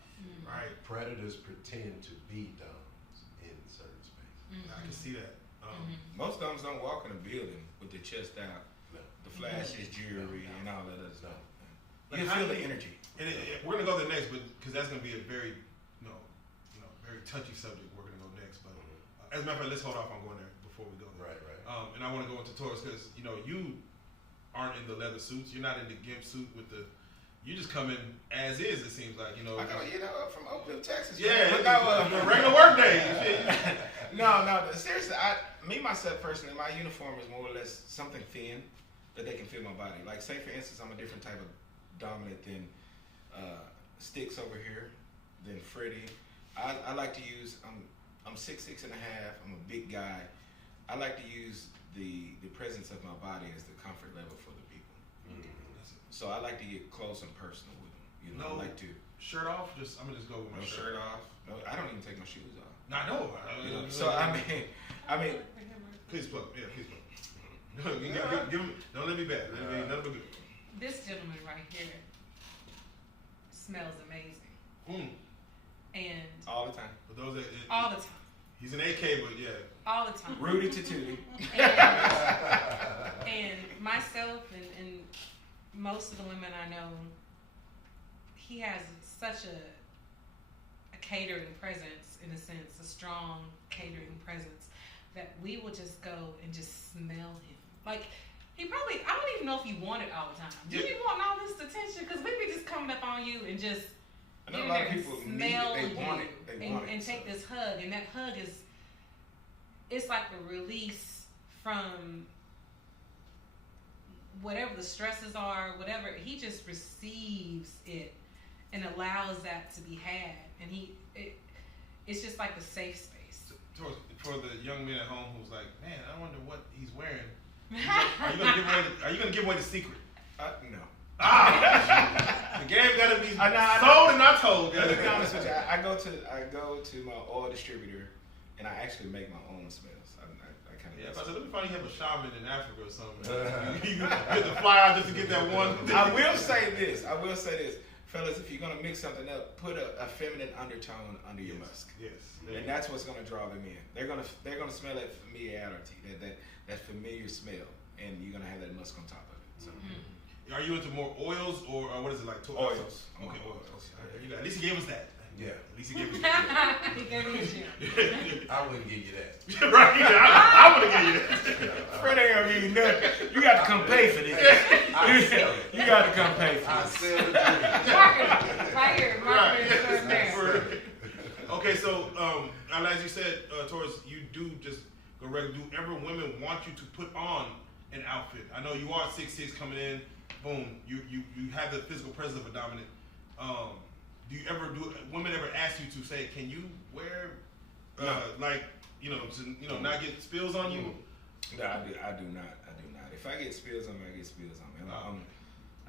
Right. Predators pretend to be doms in certain spaces. I can see that. Most doms don't walk in a building with their chest out, the flashes, jewelry, and all that other stuff. You feel the energy. And we're gonna go there next, but because that's gonna be a very, very touchy subject. We're gonna go next, but as a matter of fact, let's hold off on going there before we go there. Right. And I want to go into Taurus because you aren't in the leather suits. You're not in the gimp suit with the. You just come in as is. It seems like I go, from Oakville, Texas. Yeah, a regular work day. No, seriously, myself personally, my uniform is more or less something thin that they can feel my body. Like, say for instance, I'm a different type of dominant than Sticks over here, than Freddie. I like to use. I'm 6'6" and a half. I'm a big guy. I like to use the presence of my body as the comfort level for the people. So I like to get close and personal with them. I like to shirt off. I'm gonna just go with my shirt off. No, I don't even take my shoes off. No, I know. So I mean, please plug. Yeah, please plug. Give him, don't let me bad. Let me nothing but good. This gentleman right here smells amazing. And All the time. For those that, all the time. he's an AK, but yeah. All the time. Rudy to Tootie. And myself and most of the women I know, he has such a catering presence, in a sense, a strong catering presence, that we will just go and just smell him. Like, he probably, I don't even know if he want it all the time. Do you want all this attention? Because we be just coming up on you and just I know get a in lot there of and people smell need it. They you want it. They want it. and take this hug. And that hug is, it's like a release from whatever the stresses are, whatever. He just receives it and allows that to be had. And it's just like a safe space. For the young men at home who's like, man, I wonder what he's wearing. Are you gonna give away the secret? No. The game gotta be sold and not told. To be honest with you, I go to my oil distributor, and I actually make my own smells. I kind of. Yeah, if I said, let me find you have a shaman in Africa or something. You get the fly out just to get that one. I will say this, fellas. If you're gonna mix something up, put a feminine undertone under your musk. Yes. And that's what's gonna draw them in. They're gonna smell that familiarity, that familiar smell, and you're gonna have that musk on top of it. So. Are you into more oils or what is it like? Oils. Okay, oils. At least he gave us that. Yeah. At least he gave us that. He gave me a gym. I wouldn't give you that. Right? Yeah, I would have given you that. Fred ain't gonna give you nothing. You got to come pay for this. You got to come pay for I this. sell the dream. Marketing. Right here. Marketing is there. Okay, so as you said, Taurus, you do just go regular. Do ever women want you to put on an outfit? I know you are 6'6" coming in. Boom, you have the physical presence of a dominant. Do women ever ask you to say, can you wear to not get spills on you? No, I do not. If I get spills on me, I get spills on me.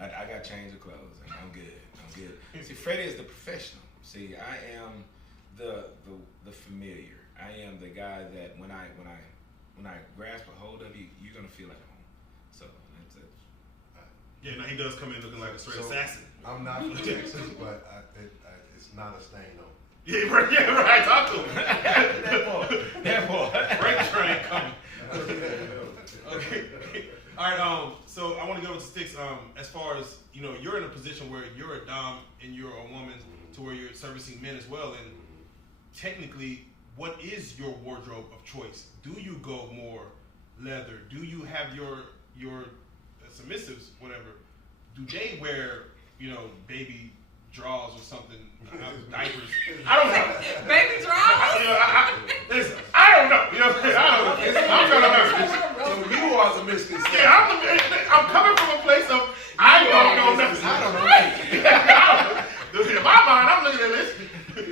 I got change of clothes, and I'm good. See, Freddie is the professional. See, I am the familiar. I am the guy that when I grasp a hold of you, you're gonna feel at home. So that's it. Yeah, now he does come in looking like a straight assassin. I'm not from Texas, but it's not a stain on. Yeah, right. Talk to him. That boy. Freight train coming. Okay. All right. So I want to go to Sticks. As far as you're in a position where you're a dom and you're a woman, to where you're servicing men as well. And technically, what is your wardrobe of choice? Do you go more leather? Do you have your submissives, whatever? Do they wear baby draws or something, diapers? I don't know. Baby draws? Listen, I don't know. I'm trying to learn. So you are the misconception. Yeah, I'm coming from a place of I don't know nothing. I don't know. In my mind, I'm looking at this.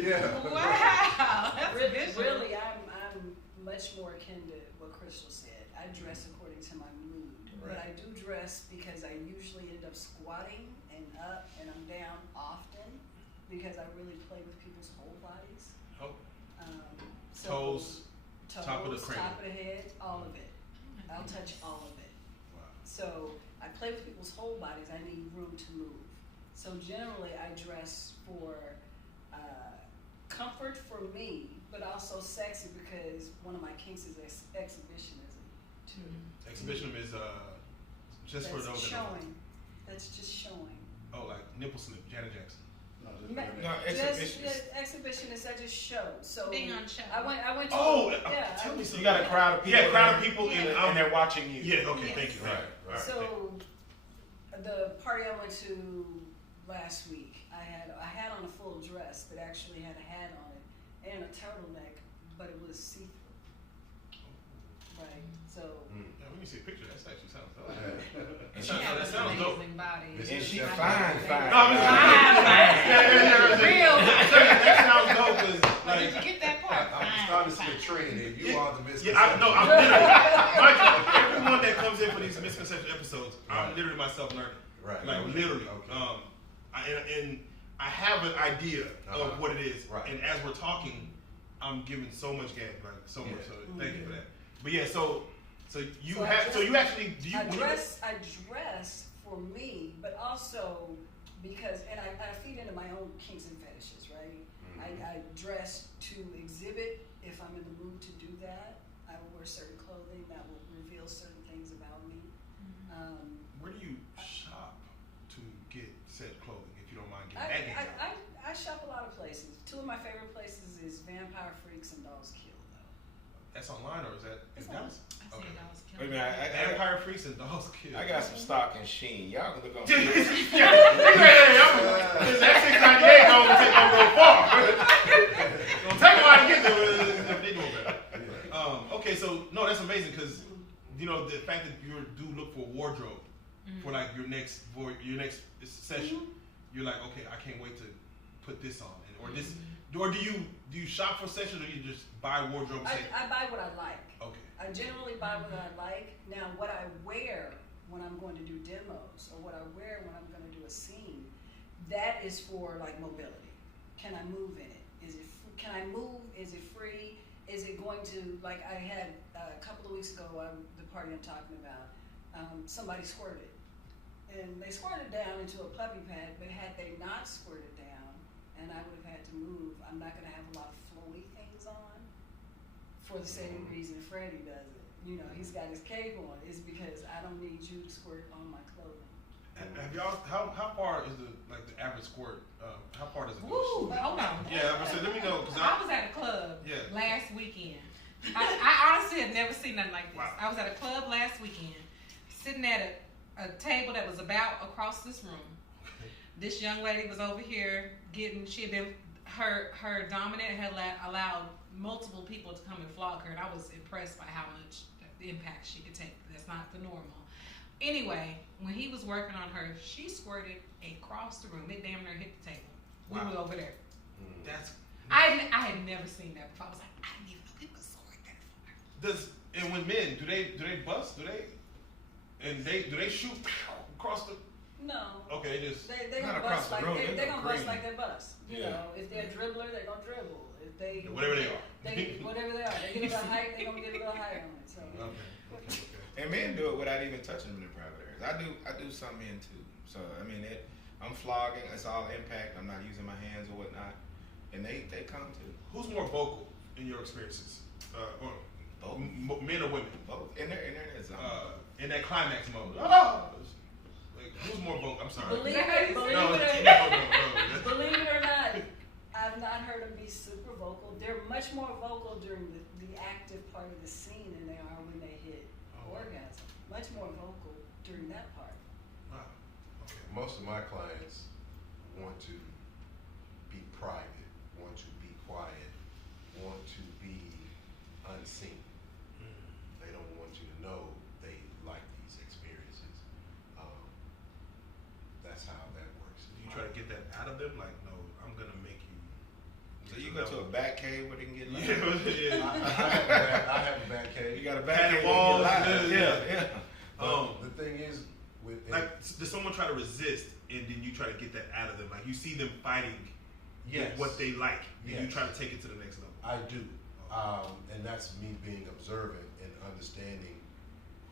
Yeah. Wow. That's visual. Really, I'm much more akin to what Crystal said. I dress according to my mood, but I do dress because I usually end up squatting and up and I'm down often because I really play with people's whole bodies. Oh. Toes, top of the cranium. top of the head, all of it. I'll touch all of it. Wow. So I play with people's whole bodies. I need room to move. So generally, I dress for comfort for me, but also sexy because one of my kinks is exhibitionism too. Exhibitionism is just for That's those showing. That's just showing. Oh, like nipple slip, Janet Jackson. No, exhibitionist. Exhibitionist. I just show. So Being on show. I went to. Tell me something. You got a crowd of people. Yeah, crowd of people, Yeah. and they're watching you. Yeah. Okay. Yes. Thank you. Right. So the party I went to last week, I had on a full dress that actually had a hat on it and a turtleneck, but it was see-through. Right. So. Yeah, when you see a picture, that actually sounds dope. And She has that an sounds dope. amazing body. And she Yeah. fine. No, I mean, Fine. Real. That sounds dope. Cause Did you get that part? I'm starting to see a trend here. You are the misconception. yeah, I'm literally. Everyone that comes in for these misconception episodes, I'm literally myself learning. Right. Like literally. Okay. And I have an idea of what it is. Right. And as we're talking, I'm giving so much game, like so much. So Yeah. thank you for that. But yeah, so So you So I have. So dress- you actually do you? I when you- dress for me, but also because, and I feed into my own kinks and fetishes, right? I dress to exhibit if I'm in the mood to do that. I will wear certain clothing that will reveal certain things about me. Where do you shop to get said clothing, if you don't mind getting that game out? I shop a lot of places. Two of my favorite places is Vampire Freaks and Dolls Kill, though. That's online or is that It's in Dallas? I Okay. said that was Wait a killing. minute, Vampire Freaks and Dolls Kill. I got some stock in Sheen. Y'all can look on. That 698 don't go far. Don't take a while to get there. They doing better. Okay, so no, that's amazing because you know the fact that you do look for a wardrobe for like your next session. You're like, okay, I can't wait to put this on, or this, or do you shop for sessions, or you just buy wardrobe? And say, I buy what I like. okay. I generally buy what I like. Now, what I wear when I'm going to do demos, or what I wear when I'm going to do a scene, that is for like mobility. Can I move in it? Can I move? Is it free? Is it going to, like I had a couple of weeks ago, the party I'm talking about, somebody squirted. And they squirted down into a puppy pad, but had they not squirted down, and I would have had to move, I'm not going to have a lot of flowy things on. For the same reason Freddie does it. You know, he's got his cape on. It's because I don't need you to squirt on my clothing. Have y'all? How far is the average squirt? How far does it go? Woo, hold on. Yeah, so let me know because I was at a club Yeah. last weekend. I honestly have never seen nothing like this. Wow. I was at a club last weekend, sitting at a table that was about across this room. This young lady was over here getting. She had been her dominant had allowed multiple people to come and flog her, and I was impressed by how much impact she could take. That's not the normal. Anyway, when he was working on her, she squirted across the room. It damn near hit the table. Wow. We were over there. that's I had never seen that before. I was like, I didn't even know people squirt that far. and when men do they bust? Do they shoot across the? No. Okay, they just They Not gonna across bust the like room, they they're gonna gonna bust cream. like they bust. You Yeah. know, if they're a dribbler, they're gonna dribble. If they whatever they are. whatever they are, they get a little height, they're gonna get a little higher on it. So Okay. And men do it without even touching them in private areas. I do some men too. So I mean, I'm flogging. It's all impact. I'm not using my hands or whatnot, and they come too. Who's more vocal in your experiences? Or Both. Men or women? Both in their zone. In that climax mode. Oh! Like, who's more vocal? I'm sorry. believe No, it or no. believe it or not, I've not heard them be super vocal. They're much more vocal during the active part of the scene than they are when they hit orgasm. Much more vocal during that part. Wow. Okay. Most of my clients want to be private, want to be quiet, want to be unseen. They don't want you to know they like these experiences. That's how that works. Do you try to get that out of them? Like, no, I'm gonna make you. So you go to a back cave where they can get live. Yeah. I have a bad case. You got a Pad back cave walls, where you get live. yeah. But the thing is, Like, does someone try to resist, and then you try to get that out of them? Like, you see them fighting yes, with what they like, and you Yes. try to take it to the next level. I do, and that's me being observant and understanding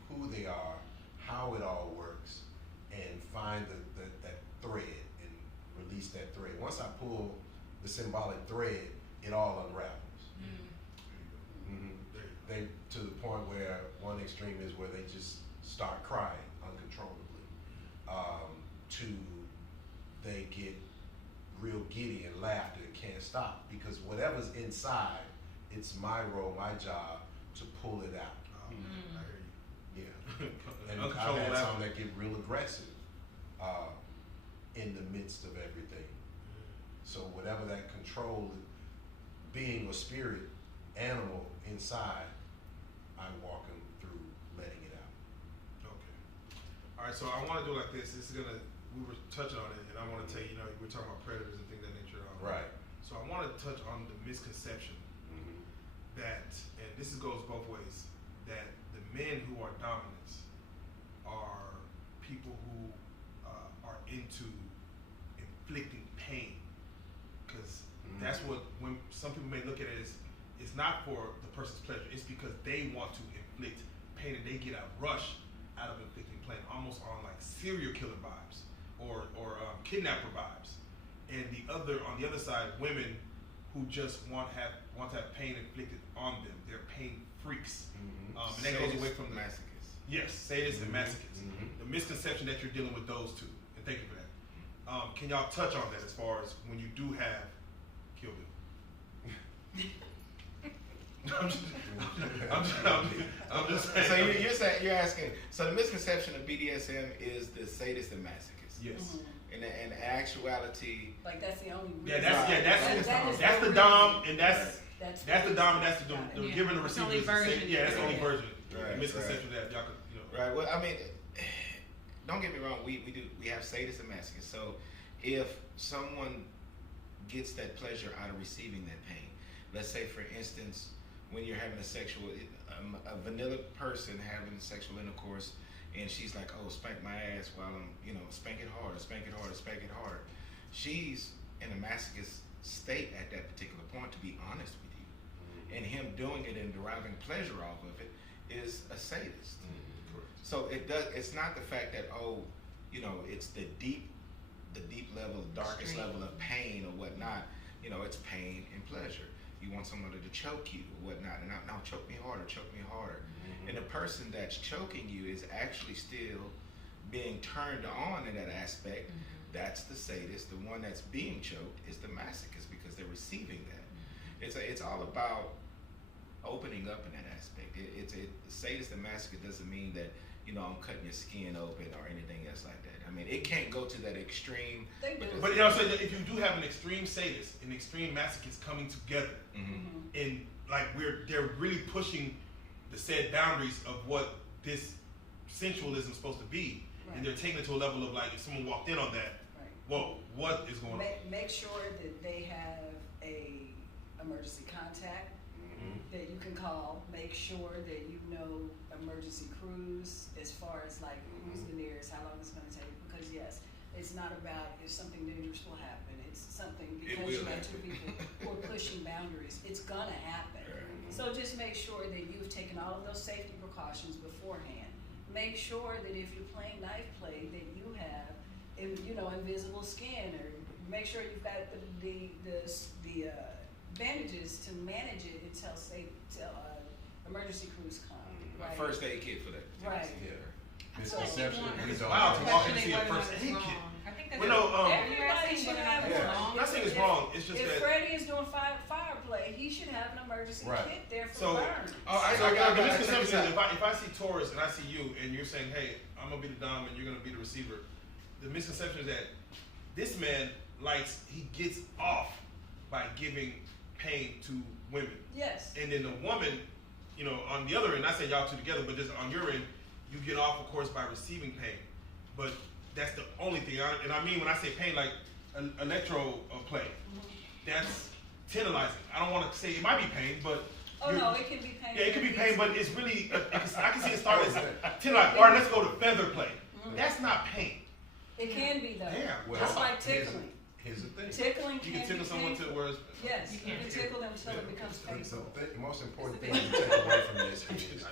who they are, how it all works, and find that thread and release that thread. Once I pull the symbolic thread, it all unravels. They to the point where one extreme is where they just start crying uncontrollably. To they get real giddy and laughter and can't stop because whatever's inside, it's my role, my job to pull it out. I hear you. Yeah. And I've Uncontrollable had laughter. some that get real aggressive in the midst of everything. So whatever that control, being or spirit, animal inside, I walk them through letting it out. Okay. All right, so I want to do it like this. We were touching on it, and I want to tell you, we were talking about predators and things of that nature. Right. So I want to touch on the misconception that, and this goes both ways, that the men who are dominants are people who are into inflicting pain, because that's what, when some people may look at it as, it's not for the person's pleasure, it's because they want to inflict pain and they get a rush out of inflicting pain, almost on like serial killer vibes or kidnapper vibes. And on the other side, women who just want to have pain inflicted on them. They're pain freaks. And that goes away from masochists. Yes, sadists and masochists. The misconception that you're dealing with those two. And thank you for that. Can y'all touch on that as far as when you do have Kill Bill? I'm just saying. So you're asking. So the misconception of BDSM is the sadist and masochist. Yes. In actuality, like that's the only reason. That's the dom, and that's the dom, and that's the giving the receiver. That's the only version. Right, the misconception that y'all could, Right. Well, I mean, don't get me wrong. We have sadists and masochists. So if someone gets that pleasure out of receiving that pain, let's say for instance, when you're having a vanilla person having sexual intercourse, and she's like, oh, spank my ass while I'm, spank it harder, spank it harder, spank it harder. She's in a masochist state at that particular point, to be honest with you. And him doing it and deriving pleasure off of it is a sadist. So it's not the fact that, it's the deep level, darkest level of pain or whatnot. It's pain and pleasure. You want somebody to choke you or whatnot, and now choke me harder, choke me harder. And the person that's choking you is actually still being turned on in that aspect. That's the sadist. The one that's being choked is the masochist because they're receiving that. It's all about opening up in that aspect. Sadist and masochist doesn't mean that I'm cutting your skin open or anything else like that. I mean, it can't go to that extreme. But so if you do have an extreme sadist and extreme masochist coming together, and like they're really pushing the said boundaries of what this sensualism is supposed to be, and they're taking it to a level of like if someone walked in on that, whoa, what is going on? Make sure that they have a emergency contact that you can call. Make sure that you know emergency crews as far as like who's the nearest, how long it's going to take. Because yes, it's not about if something dangerous will happen. It's something because you have two people who are pushing boundaries. It's gonna happen. So just make sure that you've taken all of those safety precautions beforehand. Make sure that if you're playing knife play, that you have, invisible skin, or make sure you've got the bandages to manage it until emergency crews come. Right? First aid kit for that. Right. Yeah. Misconception. Wow, to walk in and see a first aid kit. I think that's everybody should have one. I'm not saying it's wrong. It's just if that Freddie is doing fire play, he should have an emergency kit there for burns. The misconception is if I see Taurus and I see you and you're saying, hey, I'm gonna be the dom and you're gonna be the receiver, the misconception is that this man he gets off by giving pain to women. Yes. And then the woman, on the other end, I say y'all two together, but just on your end, you get off, of course, by receiving pain. But that's the only thing. And I mean when I say pain, like electro play, that's tantalizing. I don't want to say it might be pain, but no, it can be pain. Yeah, it can be pain, but it's really I can see it start as tantalizing. Or let's go to feather play. That's not pain. It can be though. Yeah, well, just like tickling. Here's the thing. Tickling you can tickle someone to where it's yes, you can tickle them until it becomes painful. The most important thing to take away from this is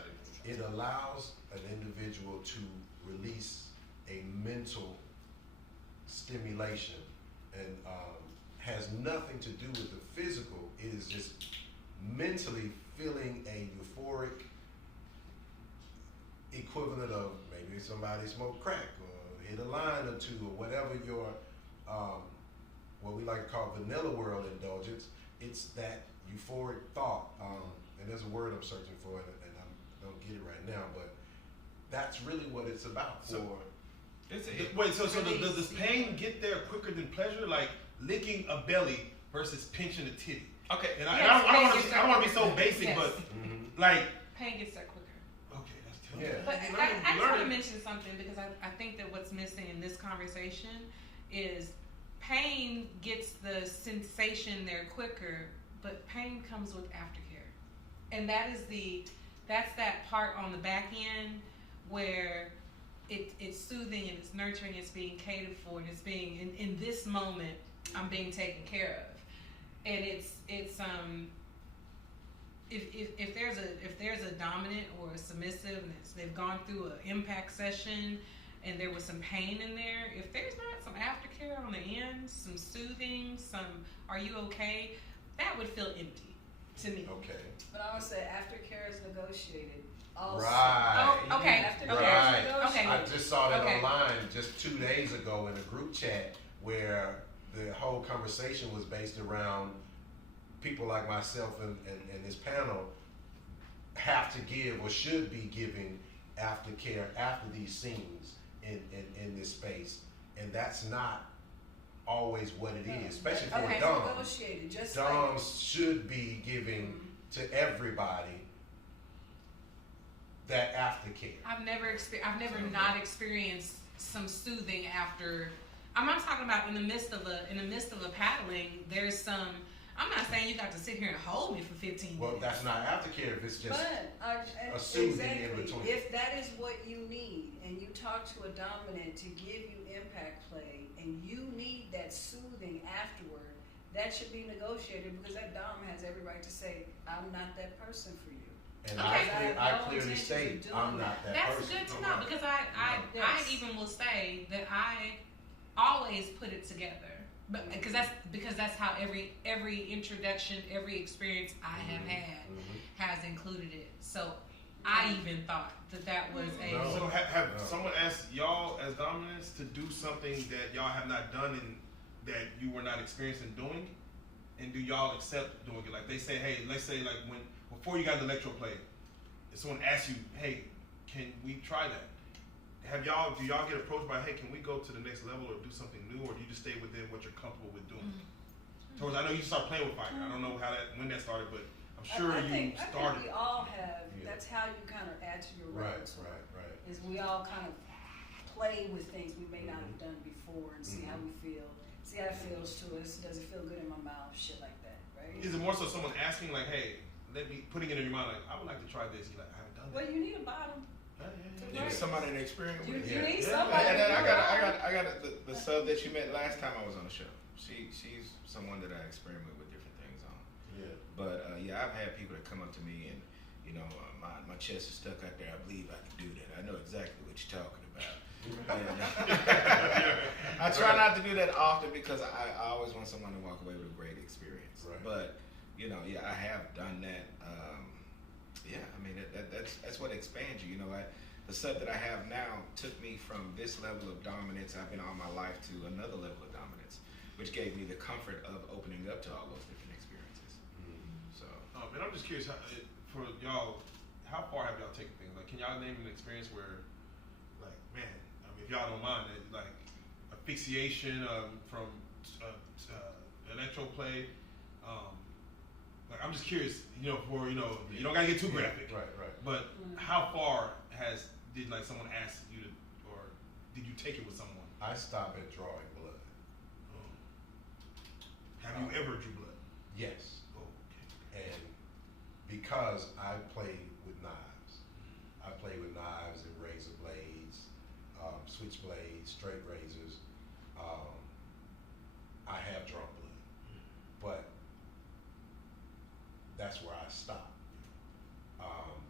it allows an individual to release a mental stimulation and has nothing to do with the physical. It is just mentally feeling a euphoric equivalent of maybe somebody smoked crack or hit a line or two or whatever your what we like to call vanilla world indulgence. It's that euphoric thought, and there's a word I'm searching for, and I don't get it right now, but that's really what it's about. Wait, so does pain get there quicker than pleasure? Like licking a belly versus pinching a titty? Okay. And I don't want to be so basic, but like pain gets there quicker. Okay, that's tough. Yeah. But I just want to mention something because I think that what's missing in this conversation is pain gets the sensation there quicker, but pain comes with aftercare, and that's that part on the back end where it's soothing and it's nurturing, it's being catered for, and it's being in this moment I'm being taken care of, and it's if there's a dominant or a submissive and they've gone through an impact session and there was some pain in there, if there's not some aftercare on the end, some soothing, some "are you okay," that would feel empty to me. Okay. But I would say aftercare is negotiated. Also. Right. Oh, okay. Aftercare Right. is negotiated. Okay. I just saw that Okay. online just 2 days ago in a group chat where the whole conversation was based around people like myself and this panel have to give or should be giving aftercare after these scenes in this space, and that's not always what it is, especially for Okay. doms. Negotiated, just Doms should be giving to everybody that aftercare. I've never not experienced some soothing after. I'm not talking about in the midst of a paddling. There's some. I'm not saying you got to sit here and hold me for 15 Well, minutes. that's not aftercare if it's just but a soothing exactly, in between. if that is what you need, and you talk to a dominant to give you impact play, and you need that soothing afterward, that should be negotiated, because that dom has every right to say, "I'm not that person for you." And Okay. I clearly state I'm not that That's person. good to know, because I Yes. even will say that I always put it together, but because that's how every introduction, every experience I have had has included it. So I even thought that was a. No. So have someone asked y'all as dominants to do something that y'all have not done and that you were not experienced in doing? And do y'all accept doing it? Like they say, hey, let's say like before you got the electroplay, if someone asks you, hey, can we try that? Do y'all get approached by, hey, can we go to the next level or do something new, or do you just stay within what you're comfortable with doing? Towards, I know you start playing with fire. I don't know when that started, but I'm sure I you think started. we all have. Yeah. That's how you kind of add to your Right, repertoire. right. Is we all kind of play with things we may not have done before and see how we feel, see how it feels to us. Does it feel good in my mouth? Shit like that, right? Is it more so someone asking like, hey, putting it in your mind like, I would like to try this? You're like, I haven't done that. Well, you need a bottom. You need somebody to experience You, with. you need Yeah. somebody. And then to I got the sub that you met last time I was on the show. She's someone that I experiment with different things on. Yeah. But yeah, I've had people that come up to me and my chest is stuck out there. I believe I can do that. I know exactly what you're talking about. And I try not to do that often because I always want someone to walk away with a great experience. Right. But yeah, I have done that. Yeah, I mean that's what expands you. The stuff that I have now took me from this level of dominance I've been all my life to another level of dominance, which gave me the comfort of opening up to all those different experiences. So, And I'm just curious, for y'all, how far have y'all taken things? Like, can y'all name an experience where, like, man, I mean, if y'all don't mind, like asphyxiation from electroplay. Like, I'm just curious, you don't gotta get too graphic. Right. But how far did like someone ask you to, or did you take it with someone? I stop at drawing blood. Have you ever drew blood? Yes. Oh, okay. And because I play with knives, and razor blades, switchblades, straight razors. I have drawn blood, but that's where I stop.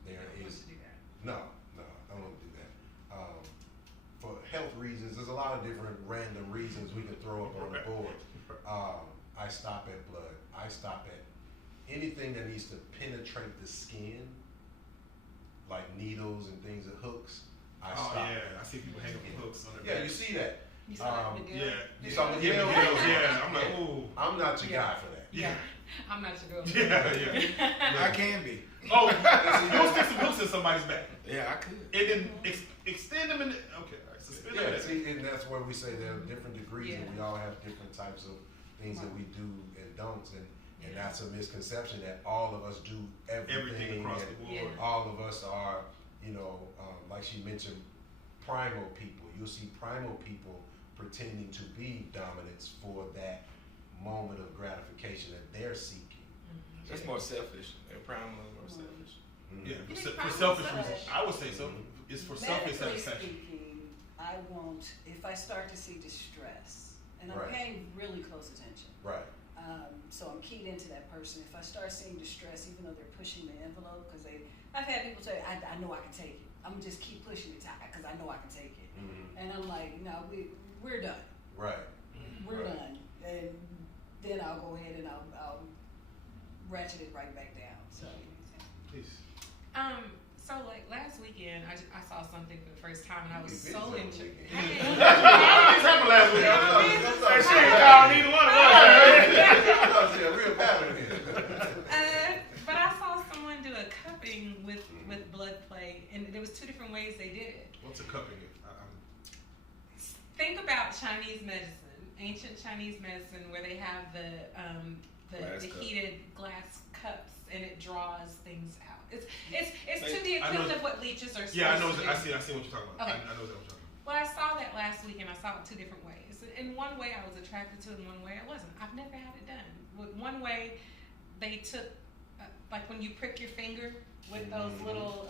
There is no, I don't do that. For health reasons, there's a lot of different random reasons we can throw up on the board. I stop at blood. I stop at anything that needs to penetrate the skin, like needles and things and hooks. I stop. Yeah, I see people hanging from hooks on their Yeah, back. you see that. You saw it again? Yeah, You saw the yeah, Miguel's, yeah. I'm like, ooh. I'm not your guy for that. Yeah. I'm not your girl. Yeah. I can be. Oh, you'll stick some hooks in somebody's back. Yeah, I could. And then extend them in the, okay, all right, suspend them. Yeah, see, and that's where we say there are different degrees, and we all have different types of things that we do and don'ts, and that's a misconception that all of us do everything across and the board. all of us are, like she mentioned, primal people. You'll see primal people pretending to be dominants for that moment of gratification that they're seeking. That's more selfish. They're primarily more selfish. Yeah, You for think selfish primal reasons. I would say so. It's for selfish Medically satisfaction. speaking, I won't, if I start to see distress, and I'm Right. paying really close attention, Right. So I'm keyed into that person. If I start seeing distress, even though they're pushing the envelope, because I've had people say, I know I can take it. I'm gonna just keep pushing it because I know I can take it. Mm-hmm. And I'm like, no, we're done. Right. We're done. And then I'll go ahead and I'll ratchet it right back down. So. Please. So like last weekend, I saw something for the first time, and I was You so busy intrigued. on the weekend. This happened last week. That She ain't called neither one of us. Real pattern here. But I saw someone do a cupping with blood play, and there was 2 different ways they did it. What's a cupping? Think about Chinese medicine, ancient Chinese medicine, where they have the heated glass cups, and it draws things out. It's to the equivalent of what leeches are supposed Yeah, I know. to do. I see what you're talking about. Okay. I know what you're talking about. Well, I saw that last week, and I saw it 2 different ways. In one way, I was attracted to it. In one way, I wasn't. I've never had it done. With one way, they took like when you prick your finger with those little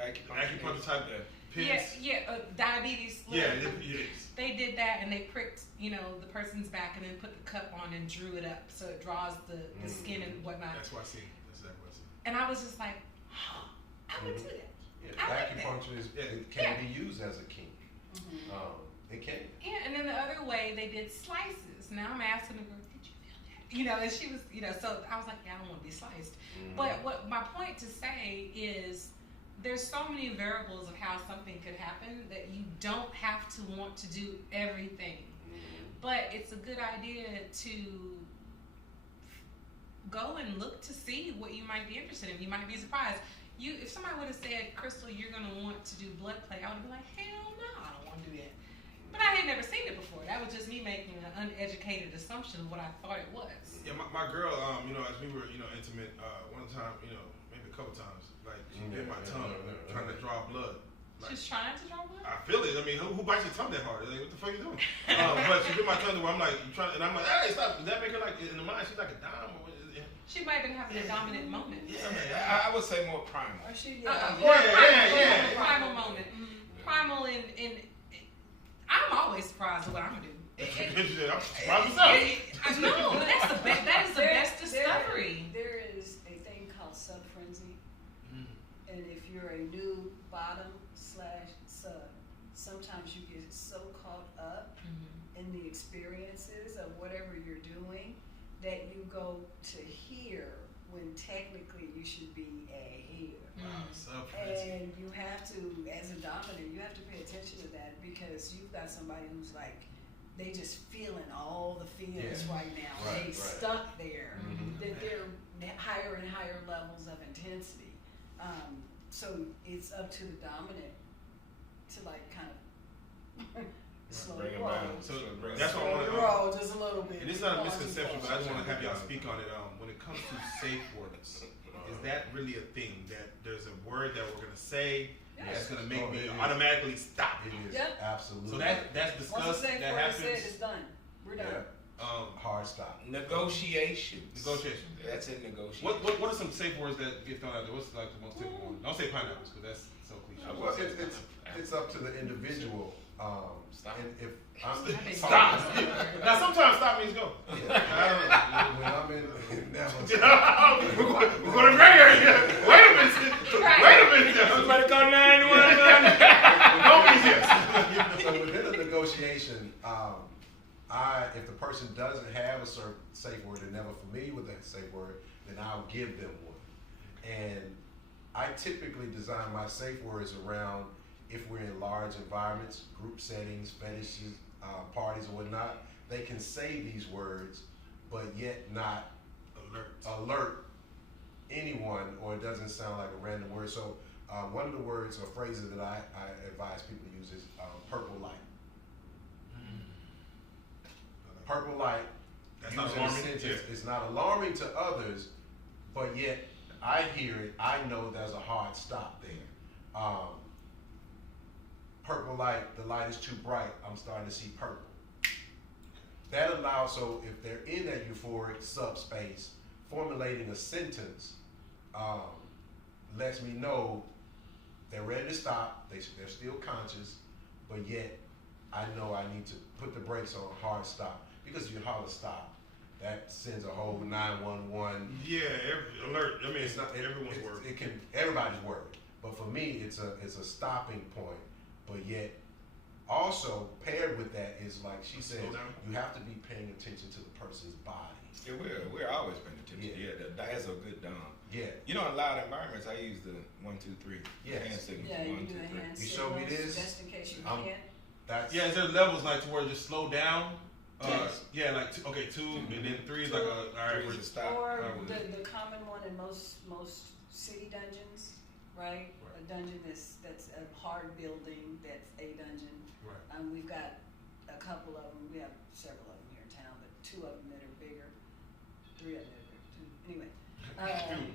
acupuncture type pins. diabetes. Yeah, it is. They did that, and they pricked, the person's back, and then put the cup on and drew it up, so it draws the skin and whatnot. That's what I see. That's exactly what I see. And I was just like, I would do that. Yeah, I like that. acupuncture it can be used as a kink. It can. Yeah, and then the other way they did slices. Now I'm asking the girl, did you feel that? And she was, so I was like, yeah, I don't want to be sliced. But what my point to say is, there's so many variables of how something could happen that you don't have to want to do everything. But it's a good idea to go and look to see what you might be interested in. You might be surprised. If somebody would have said, Crystal, you're going to want to do blood play, I would have been like, hell no, I don't want to do that. But I had never seen it before. That was just me making an uneducated assumption of what I thought it was. Yeah, my girl, as we were, intimate, one time, maybe a couple times, like she bit my tongue trying to draw blood. Like, She's trying to draw blood? I feel it. I mean, who bites your tongue that hard? Like, what the fuck you doing? But she bit my tongue where I'm like, and I'm like, hey, stop. Does that make her like, in the mind, she's like a dime? Or what? She might have been having a dominant moment. Yeah, man. I would say more primal. Or she, Primal moment. Primal in I'm always surprised at what I'm gonna do. I'm surprised myself. No, that is the best discovery. There is a thing called sub frenzy, and if you're a new bottom/sub, sometimes you get so caught up in the experiences of whatever you're doing that you go to here when technically you should be a here. And you have to, as a dominant, you have to pay attention to that, because you've got somebody who's like, they just feeling all the feels right now. They stuck there. That they're higher and higher levels of intensity. So it's up to the dominant to like kind of slow Bring 'em roll. down. So that's what I want to roll just a little bit. And it's not a misconception, but I just want to have y'all speak on it. When it comes to safe words, is that really a thing? That there's a word that we're gonna say that's gonna make me automatically stop? It is. Yep. Absolutely. So that's discussed. Once the safe That word happens. said, it's done. We're done. Hard stop. Negotiations. That's in negotiation. What are some safe words that get thrown out there? What's like the most typical one? Don't say pineapples, because that's so cliche. Well, it's up to the individual. Stop. And if I'm Stop. Now sometimes stop means go. when I'm in We're going to gray area. Wait a minute. Somebody call 911. Don't be yes. So within a negotiation, if the person doesn't have a certain safe word, they're never familiar with that safe word, then I'll give them one. And I typically design my safe words around if we're in large environments, group settings, fetishes, parties or whatnot. They can say these words, but yet not alert anyone, or it doesn't sound like a random word. So one of the words or phrases that I advise people to use is purple light. Purple light. That's not alarming. It's not alarming to others, but yet I hear it. I know there's a hard stop there. Purple light, the light is too bright. I'm starting to see purple. That allows, so if they're in that euphoric subspace, formulating a sentence lets me know they're ready to stop. They're still conscious, but yet I know I need to put the brakes on, hard stop. because you holler stop, that sends a whole 911. Yeah, alert. I mean, It's not everyone's it's- worried. It can everybody's worried, but for me, it's a stopping point. But yet, also paired with that is like she said, Slow down. you have to be paying attention to the person's body. Yeah, we're always paying attention. Yeah. That's a good dom. Yeah. You know, in loud environments, I use the 1, 2, 3 Yes. hand signals. Yeah, you 1, do 2, the 3. hand You show me signals, this, just in case you I'm- can't. That's Yeah, is there levels like to where just slow down? Yes. Yeah, like two, and then 3 is like a all right. Three is We're a stop. Or with the common one in most city dungeons, right? A dungeon that's a hard building, that's a dungeon. right. We've got a couple of them. We have several of them here in town, but 2 of them that are bigger. 3 of them that are bigger. 2. Anyway.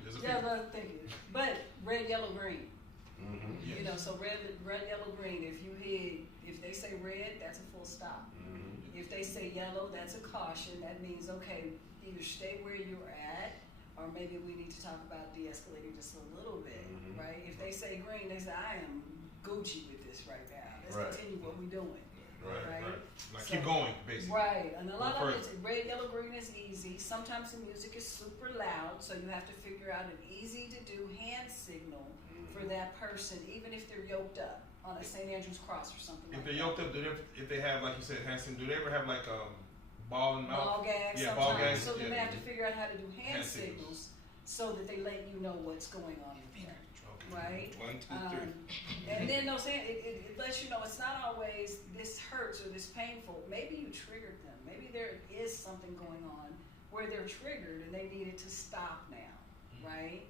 There's a Yeah, few. no, thank you. But red, yellow, green. mm-hmm. Yes. You know, so red, yellow, green. If they say red, that's a full stop. Mm-hmm. If they say yellow, that's a caution. That means, okay, either stay where you're at, or maybe we need to talk about de-escalating just a little bit, Mhm. right? If they say green, they say, I am Gucci with this right now. Let's Right. continue what we're doing. Right. Right. Like So- keep going, basically. Right, and a lot Go of it's red, yellow, green is easy. Sometimes the music is super loud, so you have to figure out an easy to do hand signal for that person, even if they're yoked up on a St. Andrew's cross or something If like they're that. yoked up, if they have, like you said, Hanson, do they ever have like ball and mouth? Ball gags Yeah, ball sometimes, gags, so then they yeah. have to figure out how to do hand Hand signals so that they let you know what's going on with them, right? 1, 2, 3. And then those hand, it lets you know it's not always this hurts or this painful. Maybe you triggered them. Maybe there is something going on where they're triggered and they needed to stop now, right?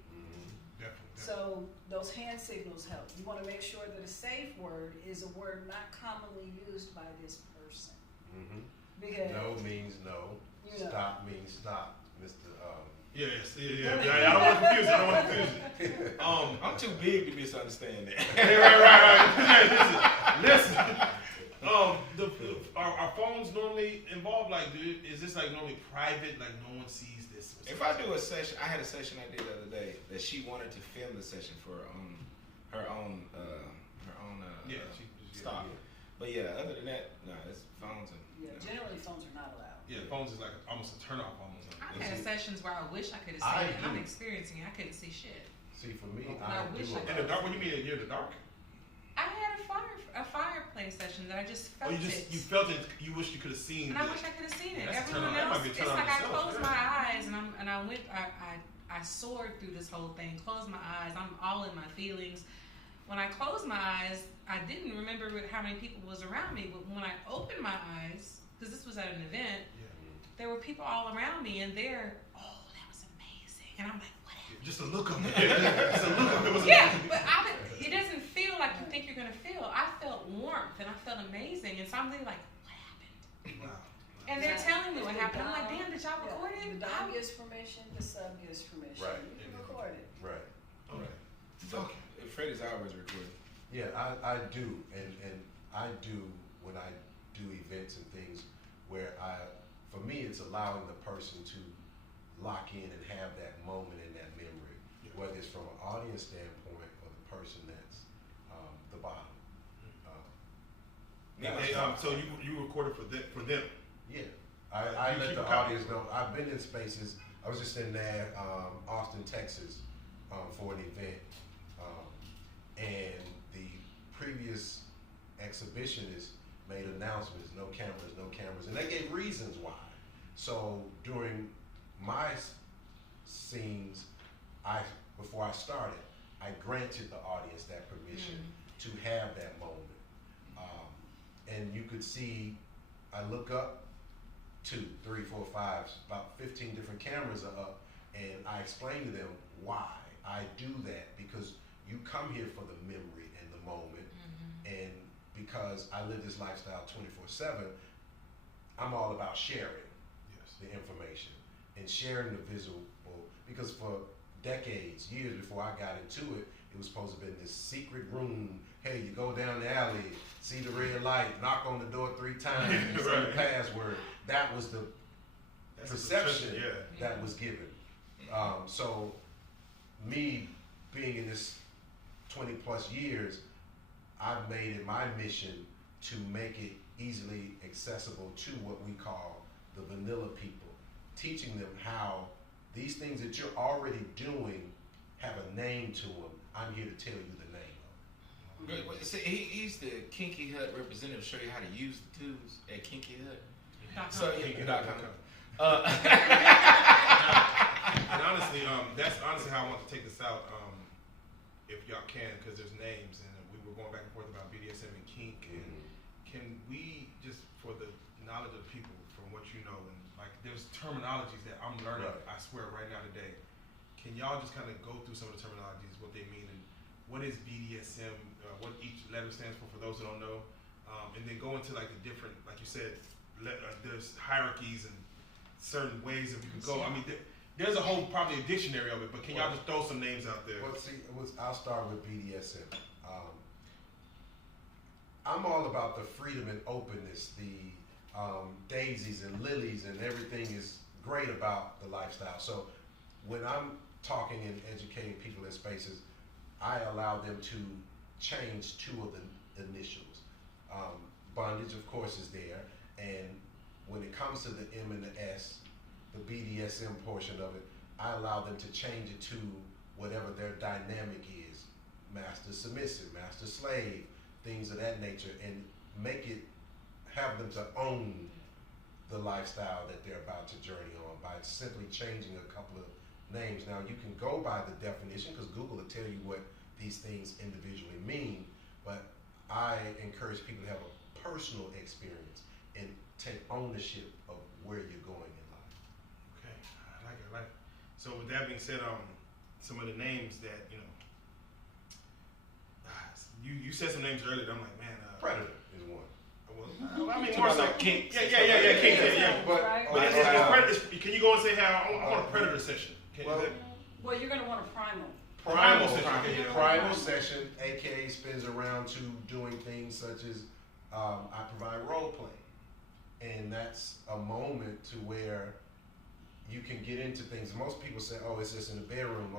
Definitely. So those hand signals help. You want to make sure that a safe word is a word not commonly used by this person. Mm-hmm. Because No means no. You know. Stop means stop, Mr. Yes, yeah. I don't want to confuse you. I'm too big to misunderstand that. right. Listen. Are phones normally involved? Like, is this like normally private? Like, no one sees this? If I do a session, I had a session I did the other day that she wanted to film the session for her own stop. yeah. But yeah, other than that, no, it's phones and. yeah, generally phones are not allowed. Yeah, phones is like almost a turn off almost. I've had sessions where I wish I could have I seen it. I'm do. experiencing it. I couldn't see shit. See, for me, I I wish do I In the dark? What do you mean? You're in the dark? I had a fireplace session that I just felt Oh, it. you felt it. You wish you could have seen. And I wish I could have seen it. That's a turn Everyone on. That else, might be a it's turn on like I itself, closed yeah. my eyes and I went. I soared through this whole thing. Closed my eyes. I'm all in my feelings. When I closed my eyes, I didn't remember how many people was around me. But when I opened my eyes, because this was at an event, there were people all around me, and they're, oh, that was amazing. And I'm like, what happened? Just a look of it. Just a look of it. Was Yeah, but it doesn't feel like you think you're gonna feel. I felt warmth and I felt amazing, and so I'm thinking like, what happened? Wow. And they're telling me what The happened. I'm like, dom- damn, did y'all yeah, record it? The dom gives permission, the sub gives permission. Right. You can record it. Right. Okay. But Freddie's always recording. Yeah, I do, and I do when I do events and things where for me, it's allowing the person to lock in and have that moment and that memory, whether it's from an audience standpoint or the person that's the bottom. So you recorded for them. Yeah, I You let keep the a copy. audience know. I've been in spaces. I was just in there, Austin, Texas, for an event, and the previous exhibitionist made announcements: no cameras, and they gave reasons why. So during my scenes, before I started, I granted the audience that permission to have that moment. And you could see, I look up 2, 3, 4, 5, about 15 different cameras are up, and I explain to them why I do that, because you come here for the memory and the moment, and because I live this lifestyle 24/7, I'm all about sharing the information and sharing the visual, because for decades, years before I got into it, it was supposed to have been this secret room. Hey, you go down the alley, see the red light, knock on the door 3 times, say the password. That was the perception that was given. So me being in this 20 plus years, I've made it my mission to make it easily accessible to what we call the vanilla people, teaching them how these things that you're already doing have a name to them. I'm here to tell you the name of them. See, he's the Kinky Hut representative to show you how to use the tools at Kinky Hut. So, and honestly, that's honestly how I want to take this out. If y'all can, because there's names, and we were going back and forth about BDSM and kink, and can we just, for the knowledge of people, from what you know, and like there's terminologies that I'm learning. Right. I swear right now today. Can y'all just kind of go through some of the terminologies, what they mean, and what is BDSM, what each letter stands for those who don't know, and then go into like the different, like you said, there's hierarchies and certain ways that we can go. I mean, there's a whole probably a dictionary of it, but can y'all just throw some names out there? Well, see, I'll start with BDSM. I'm all about the freedom and openness, the daisies and lilies, and everything is great about the lifestyle. So when I'm talking and educating people in spaces, I allow them to change two of the initials. Bondage, of course, is there, and when it comes to the M and the S, the BDSM portion of it, I allow them to change it to whatever their dynamic is. Master submissive, master slave, things of that nature, and have them to own the lifestyle that they're about to journey on by simply changing a couple of names. Now, you can go by the definition, because Google will tell you what these things individually mean, but I encourage people to have a personal experience and take ownership of where you're going in life. Okay, I like it. So with that being said, some of the names that, you said some names earlier that I'm like, man. Predator is one. Well, I mean, more so kink. Yeah, kink. Yeah. But can you go and say how I want a predator session? Well, you're going to want a primal. Primal session, aka spins around to doing things such as I provide role play, and that's a moment to where you can get into things. Most people say, "Oh, it's just in the bedroom.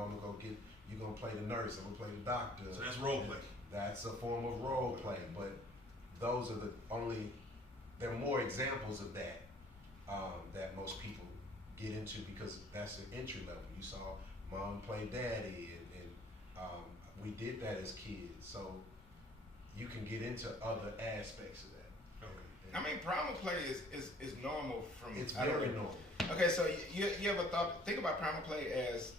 You're gonna play the nurse. I'm gonna play the doctor." So that's role play. That's a form of role play, but those are there are more examples of that that most people get into, because that's the entry level. You saw mom play daddy, and we did that as kids, so you can get into other aspects of that. Okay. I mean, primal play is normal from. It's very normal. Okay, so you ever think about primal play as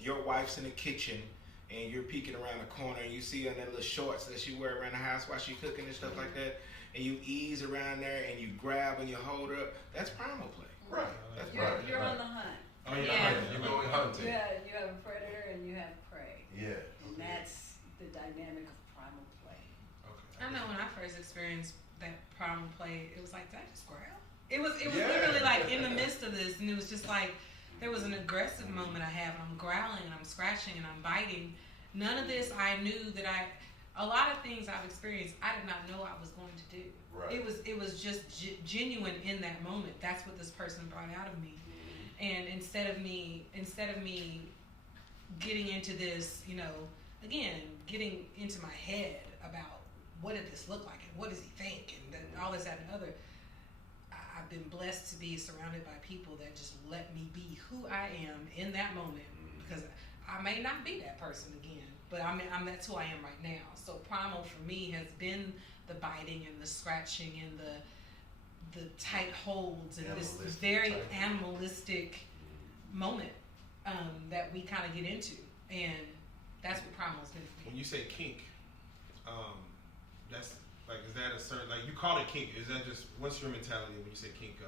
your wife's in the kitchen and you're peeking around the corner and you see her in that little shorts that she wear around the house while she's cooking and stuff like that, and you ease around there and you grab and you hold her up. That's primal play. Right. That's You're on the hunt. Oh, yeah. You're going hunting. You have a predator and you have prey. Yeah. And that's the dynamic of primal play. Okay. I know when I first experienced that primal play, it was like, did I just growl? It was literally like in the midst of this, and it was just like there was an aggressive moment I have, and I'm growling and I'm scratching and I'm biting. None of this I knew that a lot of things I've experienced I did not know I was going to do. Right. It was just genuine in that moment. That's what this person brought out of me. And instead of me getting into this, again, getting into my head about what did this look like and what does he think and all this, that, and other, I've been blessed to be surrounded by people that just let me be who I am in that moment, because I may not be that person again, but that's who I am right now. So primal for me has been the biting and the scratching and the tight holds and this very animalistic moment that we kind of get into, and that's what primal's been for me. When you say kink, that's like, is that a certain, like, you call it kink? Is that just, what's your mentality when you say kink?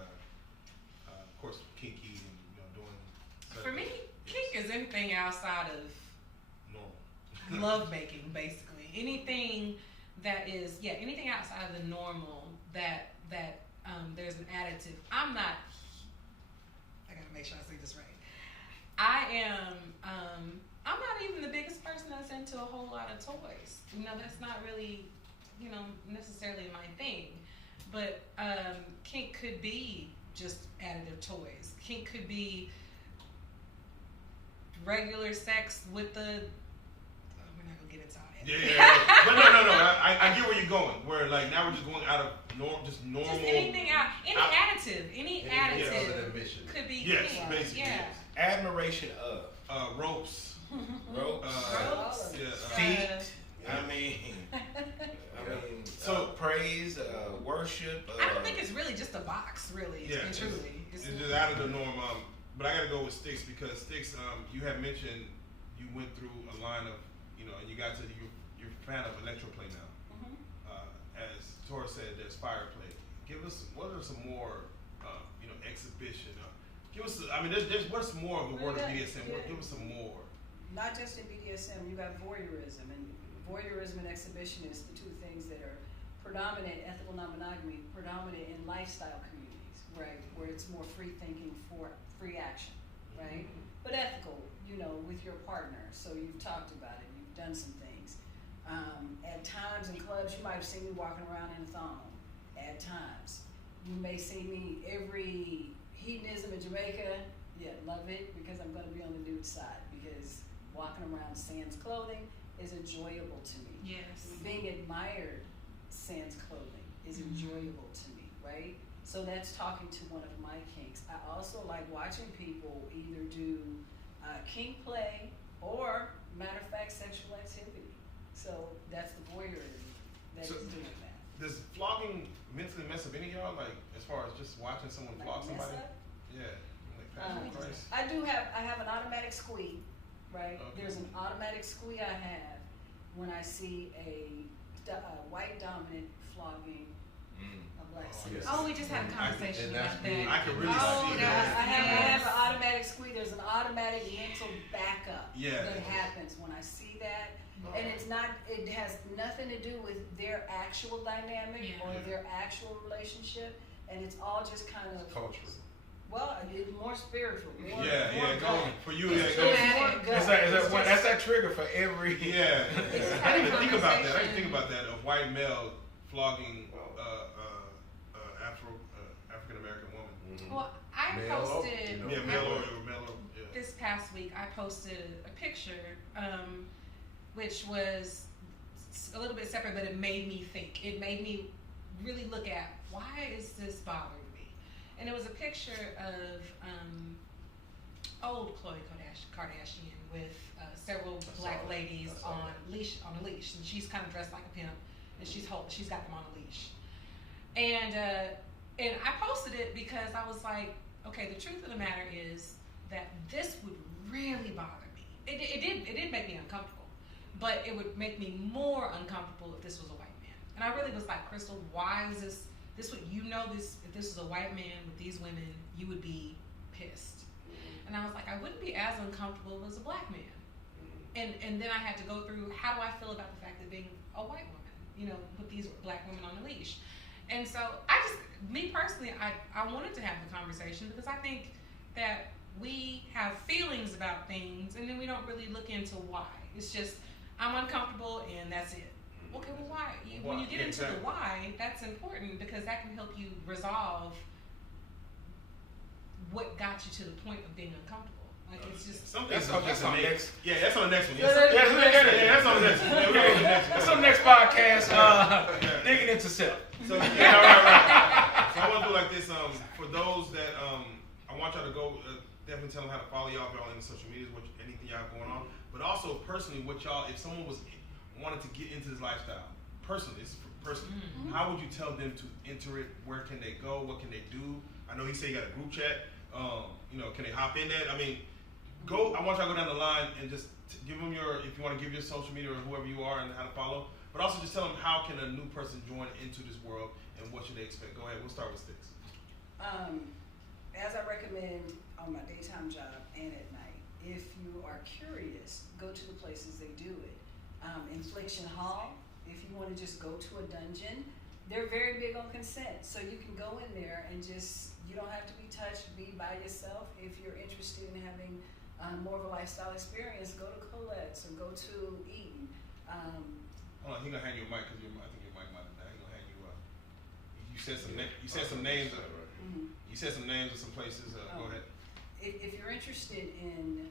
Of course, kinky and doing. For me, kink is anything outside of normal love making, basically. Anything that is, anything outside of the normal that there's an additive. I gotta make sure I say this right. I'm not even the biggest person that's into a whole lot of toys. That's not really, necessarily my thing. But kink could be just additive toys. Kink could be regular sex with the. We're not gonna get into all that. Yeah. But no. I get where you're going. Where like now we're just going out of normal. Just anything out Any additive, any Anything additive other than mission. could be Yes, kink. basically, Yeah. yes. Admiration of Ropes. ropes, Ropes. feet. Yeah. I mean, So- praise, worship. I don't think it's really just a box, really. Yeah, and truly. It's just out of the norm. But I gotta go with Sticks because Sticks, you had mentioned you went through a line of, and you got to you're a fan of electroplay now. As Tora said, there's fire play. Give us what are some more, exhibition. Give us. There's what's more of the word of BDSM. Give us some more. Not just in BDSM, you got voyeurism, and voyeurism and exhibition is the two things that are predominant, ethical non-monogamy, predominant in lifestyle communities, right, where it's more free thinking for free action, right? But ethical, with your partner, so you've talked about it, you've done some things. At times in clubs, you might have seen me walking around in a thong. At times, you may see me every hedonism in Jamaica, love it, because I'm gonna be on the nude side, because walking around sans clothing is enjoyable to me. Yes. Being admired sans clothing is enjoyable to me, right? So that's talking to one of my kinks. I also like watching people either do kink play or, matter of fact, sexual activity. So that's the voyeurism that is doing that. Does flogging mentally mess up any of y'all? Like as far as just watching someone flog Like mess somebody? up? Yeah. Like Passion Christ. I have an automatic squee, right? Okay. There's an automatic squee I have when I see a white dominant flogging a black Oh, citizen. yes. Oh, we just had a conversation And that's about me. that. I can really Oh, see I that. have an automatic squee. There's an automatic mental backup Yeah. that happens when I see that. And it has nothing to do with their actual dynamic Yeah. or their actual relationship. And it's all just kind of, Cultural. it's more spiritual. More Go gut. for you. It's Yeah, go. more gut. That's that trigger for every. Yeah. It's I didn't even think about that. I conversation. didn't think about that. A white male flogging African American woman. Well, I Male, posted you know. Yeah, male or yeah. this past week. I posted a picture, which was a little bit separate, but it made me think. It made me really look at why is this bothering me, and it was a picture of old Khloe Kardashian with several black ladies on a leash, and she's kind of dressed like a pimp, and she's got them on a leash, and I posted it because I was like, okay, the truth of the matter is that this would really bother me. It did make me uncomfortable, but it would make me more uncomfortable if this was a white man. And I really was like, Crystal, why is this would, this, if this was a white man with these women, you would be pissed. And I was like, I wouldn't be as uncomfortable as a black man. And then I had to go through, how do I feel about the fact that being a white woman, with these black women on the leash. And so me personally, I wanted to have the conversation because I think that we have feelings about things and then we don't really look into why. It's just, I'm uncomfortable and that's it. Okay, well why? When you get into the why, that's important because that can help you resolve what got you to the point of being uncomfortable. Like it's just That's on the next one. Yeah, That's on the next one. that's on the next one. Yeah, we're on the next one. That's on the next podcast. Digging into self. So right. So I want to do like this. For those that I want y'all to go definitely tell them how to follow y'all if y'all in the social media, anything y'all have going on. But also personally, if someone wanted to get into this lifestyle, personally, how would you tell them to enter it? Where can they go? What can they do? I know he said you got a group chat. Can they hop in that? I want y'all to go down the line and just give them if you want to give your social media or whoever you are and how to follow. But also just tell them how can a new person join into this world and what should they expect. Go ahead. We'll start with Sticks. As I recommend on my daytime job and at night, if you are curious, go to the places they do it. Infliction Hall, if you want to just go to a dungeon, they're very big on consent. So you can go in there and you don't have to be touched, be by yourself. If you're interested in having more of a lifestyle experience, go to Colette's or go to Eaton. Hold on, he's gonna hand you a mic because I think your mic might have died. He's gonna hand you you said some names. You said some names. You said some names of some places. Go ahead. If you're interested in,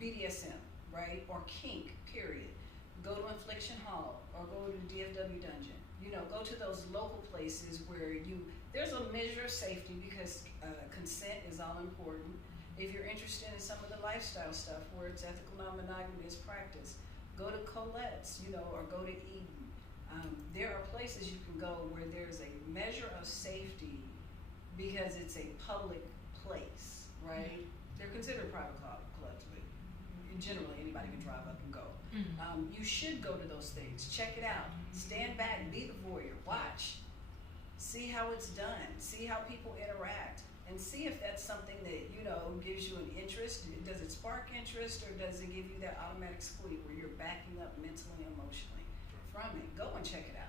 BDSM, right, or kink, period, go to Infliction Hall or go to the DFW Dungeon. Go to those local places where a measure of safety because consent is all important. If you're interested in some of the lifestyle stuff where it's ethical non-monogamy is practiced, go to Colette's, or go to Eden. There are places you can go where there's a measure of safety because it's a public place, right? They're considered private clubs, but generally anybody can drive up and go. You should go to those things. Check it out. Stand back, be the voyeur, watch. See how it's done. See how people interact. And see if that's something that, gives you an interest. Does it spark interest or does it give you that automatic squeak where you're backing up mentally and emotionally from it? Go and check it out.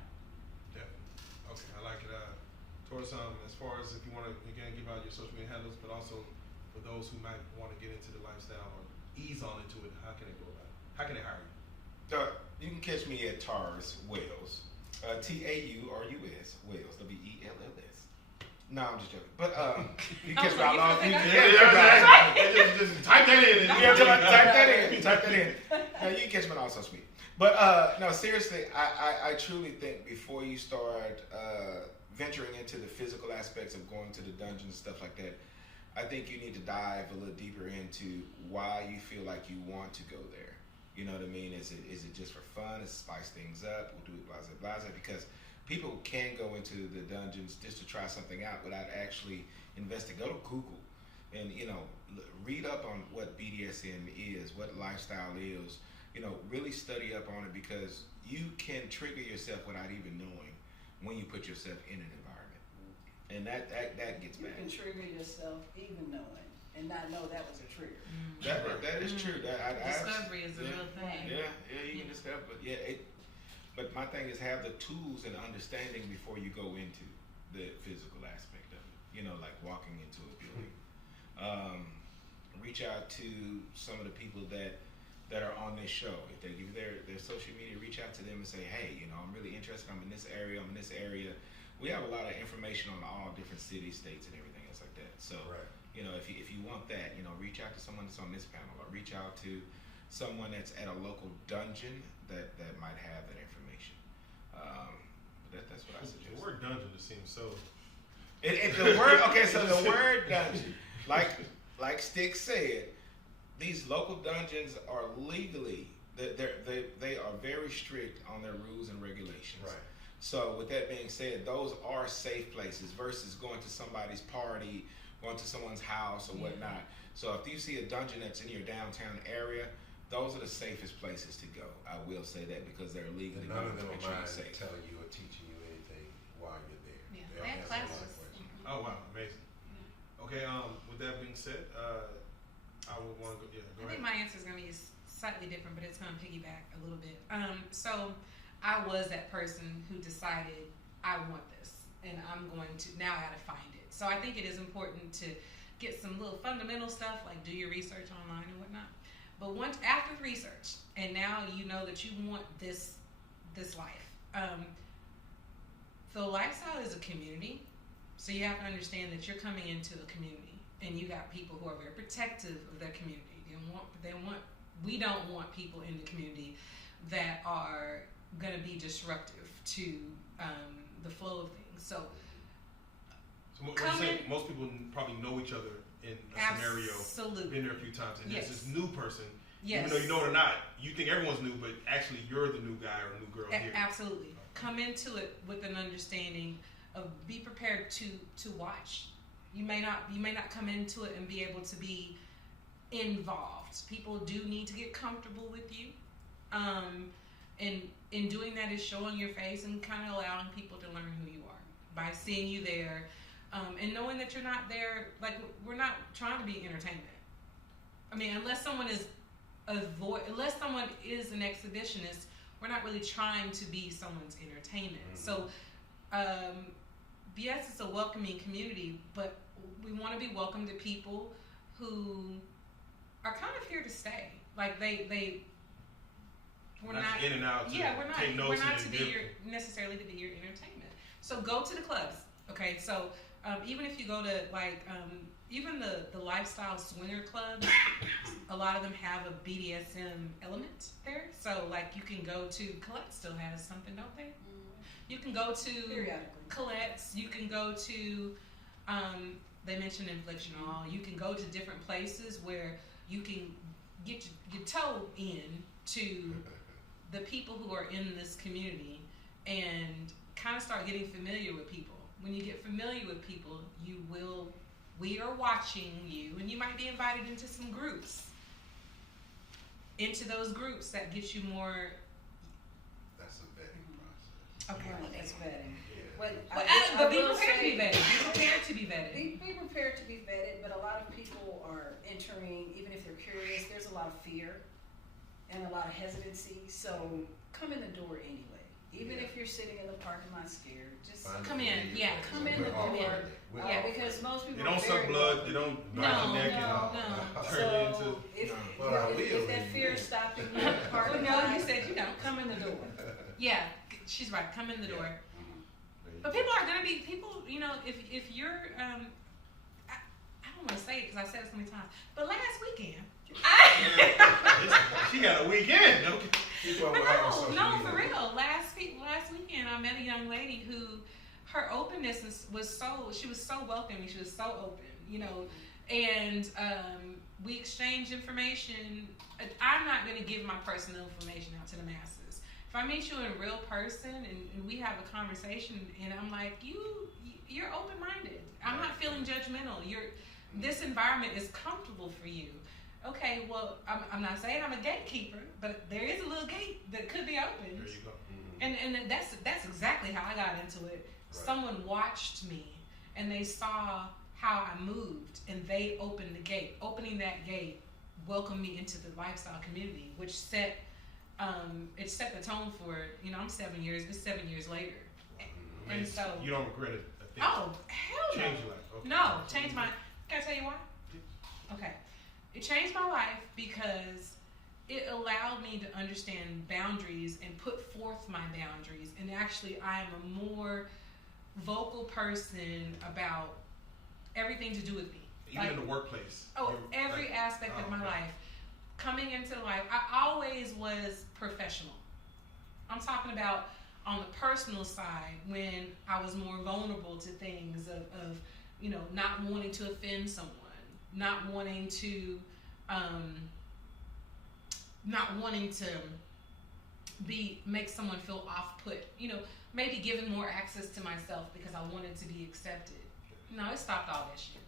Definitely. Okay, I like it. Taurus, as far as if you want to, again, give out your social media handles, but also for those who might want to get into the lifestyle or ease on into it, how can they go about it? How can they hire you? You can catch me at Taurus Wells. Taurus Wells. WELLS. No, I'm just joking. But you can catch me all on. Just type that in. Type that in. No, you can catch me on all social media. But no, seriously, I truly think before you start venturing into the physical aspects of going to the dungeons and stuff like that, I think you need to dive a little deeper into why you feel like you want to go there. You know what I mean? Is it just for fun? Is it spice things up? We'll do it blase blase? Because people can go into the dungeons just to try something out without actually investing. Go to Google and, read up on what BDSM is, what lifestyle is. Really study up on it because you can trigger yourself without even knowing when you put yourself in an environment. And that gets bad. You can trigger yourself even knowing and not know that was a trigger. That is true. Discovery is a real thing. Yeah, you can discover, but but my thing is have the tools and understanding before you go into the physical aspect of it. Like walking into a building. Reach out to some of the people that are on this show. If they give you their social media, reach out to them and say, hey, I'm really interested. I'm in this area. We have a lot of information on all different cities, states, and everything else like that. So, right. If you want that, reach out to someone that's on this panel, or reach out to someone that's at a local dungeon that might have that information. That's what I suggest. The word dungeon just seems so. The word. Okay, so the word dungeon, like Stick said, these local dungeons are legally they are very strict on their rules and regulations. Right. So with that being said, those are safe places versus going to somebody's party, going to someone's house or whatnot. So if you see a dungeon that's in your downtown area, those are the safest places to go. I will say that because they're legally none of them make are sure mind you're safe. telling you or teaching you anything while you're there. Yeah. They'll They have answer a lot of classes. questions. Oh wow, amazing. Okay, with that being said, I would want to go. Yeah, go I think ahead. my answer is going to be slightly different, but it's going to piggyback a little bit. So I was that person who decided I want this, and I'm going to now. I got to find it. So I think it is important to get some little fundamental stuff, like do your research online and whatnot. But once after the research, and now you know that you want this life. The lifestyle is a community, so you have to understand that you're coming into a community, and you got people who are very protective of their community. We don't want people in the community that are going to be disruptive to the flow of things. So most people probably know each other in a scenario. Absolutely. Been there a few times, and Yes. there's this new person. Yes. Even though you know it or not, you think everyone's new, but actually you're the new guy or new girl here. Absolutely. Come into it with an understanding of be prepared to watch. You may not come into it and be able to be involved. People do need to get comfortable with you. And in doing that is showing your face and kind of allowing people to learn who you are by seeing you there. And knowing that you're not there, like we're not trying to be entertainment. I mean, unless someone is an exhibitionist, we're not really trying to be someone's entertainment. Mm-hmm. So, BS is a welcoming community, but we want to be welcome to people who are kind of here to stay. Like we're not in and out. We're not necessarily to be your entertainment. So go to the clubs. Okay, so even if you go to even the lifestyle swinger clubs, a lot of them have a BDSM element there. So you can go to Colette still has something, don't they? You can go to Periodically. Colette's. You can go to, they mentioned Infliction Hall. You can go to different places where you can get your toe in to the people who are in this community and kind of start getting familiar with people. When you get familiar with people, we are watching you, and you might be invited into some groups. Into those groups that get you more. That's a vetting process. Okay, Right, that's vetting. Yeah. but be prepared to be vetted. Be prepared to be vetted. Be prepared to be vetted, but a lot of people are entering, even if they're curious, there's a lot of fear and a lot of hesitancy. So come in the door anyway. Even if you're sitting in the parking lot scared, just Come in, yeah, come in the Come in. door. Yeah. Because most people They don't are suck very blood. welcome. They don't No, knock your neck no. and turn it into. So if, But I will if that leave fear you. is stopping you at the parking No, lot, you said you don't. come in the door. Yeah, she's right. Come in the door. Mhm. But people are gonna be people. You know, if you're I don't want to say it because I said it so many times. But last weekend, She got a weekend. Okay. Keep up with her on social no, media. for real. Last weekend, I met a young lady who, her openness was so. She was so welcoming. She was so open. You know, and we exchanged information. I'm not gonna give my personal information out to the masses. If I meet you in real person and we have a conversation and I'm like, you're open-minded. I'm not feeling judgmental. This environment is comfortable for you. Okay, well, I'm not saying I'm a gatekeeper, but there is a little gate that could be opened. There you go. Mhm. And that's exactly how I got into it. Right. Someone watched me and they saw how I moved and they opened the gate. Opening that gate welcomed me into the lifestyle community, which set the tone for, you know, I'm 7 years, it's 7 years later. And so You don't regret it. I think. oh, hell no. Change your life. Okay. No, changed my. Can I tell you why? Okay, it changed my life because it allowed me to understand boundaries and put forth my boundaries. And actually, I am a more vocal person about everything to do with me. Even in the workplace. Oh, You're every like- aspect of my okay. life. Coming into life, I always was professional. I'm talking about on the personal side when I was more vulnerable to things of you know, not wanting to offend someone, not wanting to make someone feel off-put. You know, maybe giving more access to myself because I wanted to be accepted. No, it stopped all that shit.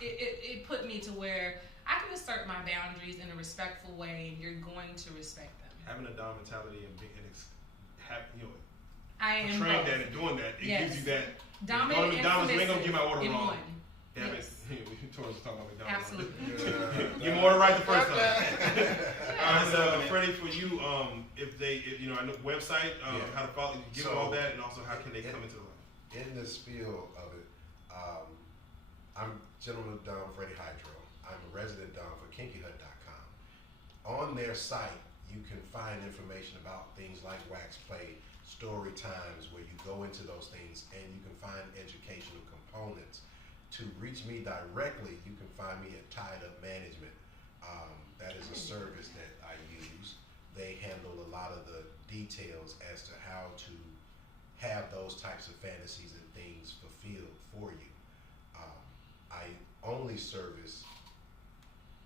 It put me to where I can assert my boundaries in a respectful way, and you're going to respect them. Having a dom mentality and I am portraying both. that and doing that, it Yes. gives you that. Dominant and McDonald's, we ain't gonna submissive get my order in wrong. one. Damn Yes. it. We told us to talk about McDonald's. Absolutely. Get my order right the first time. Yeah. All right, so Freddie, for you, if you know, I know website, Yeah. how to follow, give them So, all that, and also how can they come into the life? In the spiel of it, I'm Gentleman Dom Freddie Hydro. I'm a resident Dom for KinkyHut.com. On their site, you can find information about things like wax play, story times, where you go into those things, and you can find educational components. To reach me directly, you can find me at Tied Up Management. That is a service that I use. They handle a lot of the details as to how to have those types of fantasies and things fulfilled for you. I only service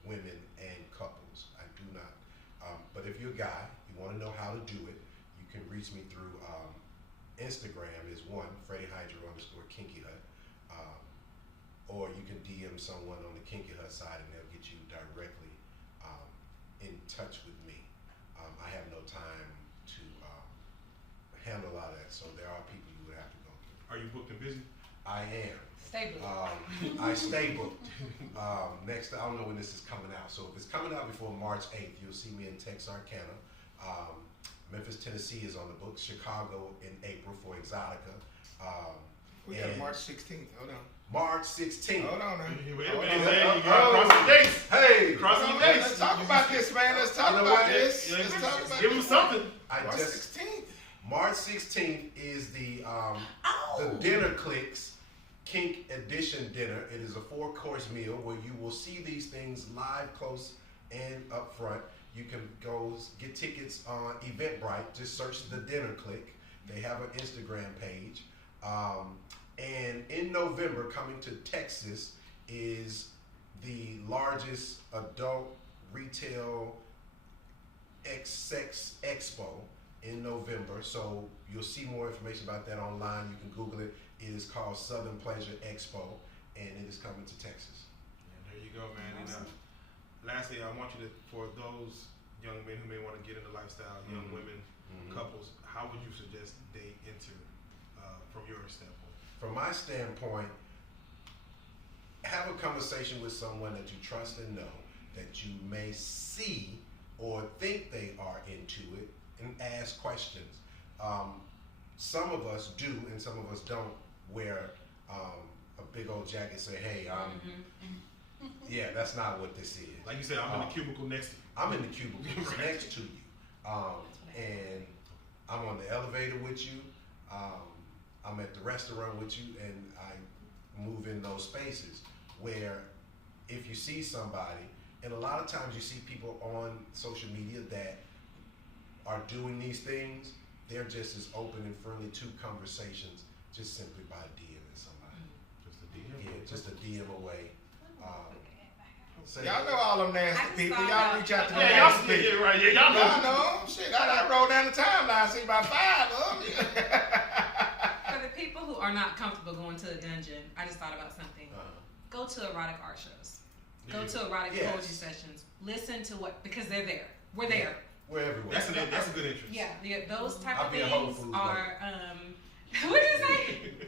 women and couples. I do not. But if you're a guy, you want to know how to do it, you can reach me through Instagram is one, Freddie Hydro _ Kinky Hut. Or you can DM someone on the Kinky Hut side and they'll get you directly in touch with me. I have no time to handle a lot of that, so there are people you would have to go through. Are you booked and busy? I am. Stable. I stay booked. Next, I don't know when this is coming out. So if it's coming out before March 8th, you'll see me in Texarkana. Memphis, Tennessee is on the books. Chicago in April for Exotica. We got and March 16th. Hold on. March 16th. Hold on now. Wait a Hold minute, on. man. You gotta cross the dates. Hey, Crossing Hold the on, dates. let's talk about this, man. Let's talk You know about what? this. Yeah, Let's talk about give them this. something. March 16th. March 16th is the Dinner Clicks Kink Edition dinner. It is a 4-course meal where you will see these things live, close, and up front. You can go get tickets on Eventbrite. Just search the Dinner Click. They have an Instagram page. And in November, coming to Texas is the largest adult retail sex expo in November. So you'll see more information about that online. You can Google it. It is called Southern Pleasure Expo, and it is coming to Texas. And there you go, man. Awesome. And lastly, I want you to, for those young men who may want to get into lifestyle, young women, couples, how would you suggest they enter from your standpoint? From my standpoint, have a conversation with someone that you trust and know, that you may see or think they are into it, and ask questions. Some of us do, and some of us don't wear a big old jacket. Say, hey, yeah, that's not what this is. Like you said, I'm in the cubicle next to you. I'm in the cubicle next to you, and I'm on the elevator with you. I'm at the restaurant with you, and I move in those spaces where if you see somebody, and a lot of times you see people on social media that are doing these things, they're just as open and friendly to conversations just simply by DMing somebody. Just a DM? Yeah, just a DM away. Y'all know all them nasty people. Y'all reach out to them. Yeah, y'all see it right here. Y'all know. Y'all know. Shit, I rolled down the timeline, see about 5 of them. For the people who are not comfortable going to a dungeon, I just thought about something. Go to erotic art shows. Go to erotic poetry sessions. Listen to because they're there. We're there. We're everywhere. That's a good interest. Yeah, those type I'll of be at Whole things Foods are. What did you say?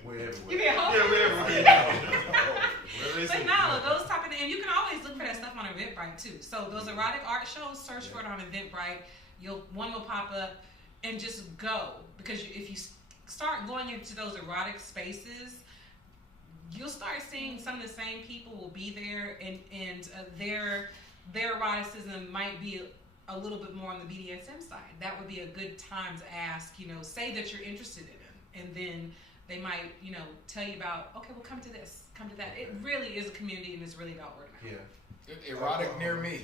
We're everywhere. You be at Whole Yeah, Foods? we're everywhere. But no, those type of things, and you can always look for that stuff on Eventbrite too. So those erotic art shows, search for it on Eventbrite. One will pop up, and just go, because if you start going into those erotic spaces, you'll start seeing some of the same people will be there, and their eroticism might be a little bit more on the BDSM side. That would be a good time to ask. Say that you're interested in it, and then they might, tell you about, okay, well, come to this, come to that. It really is a community, and it's really about working out. Yeah. Erotic near me.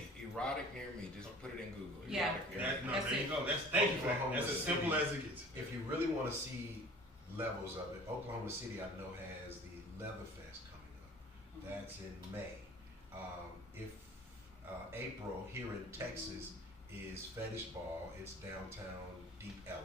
Just put it in Google. Yeah. Erotic near me. There you go. Thank you for that. That's as simple as it gets. If you really want to see levels of it, Oklahoma City, I know, has the Leather Fest coming up. That's in May. If April here in Texas is Fetish Ball, it's downtown Deep Ellum.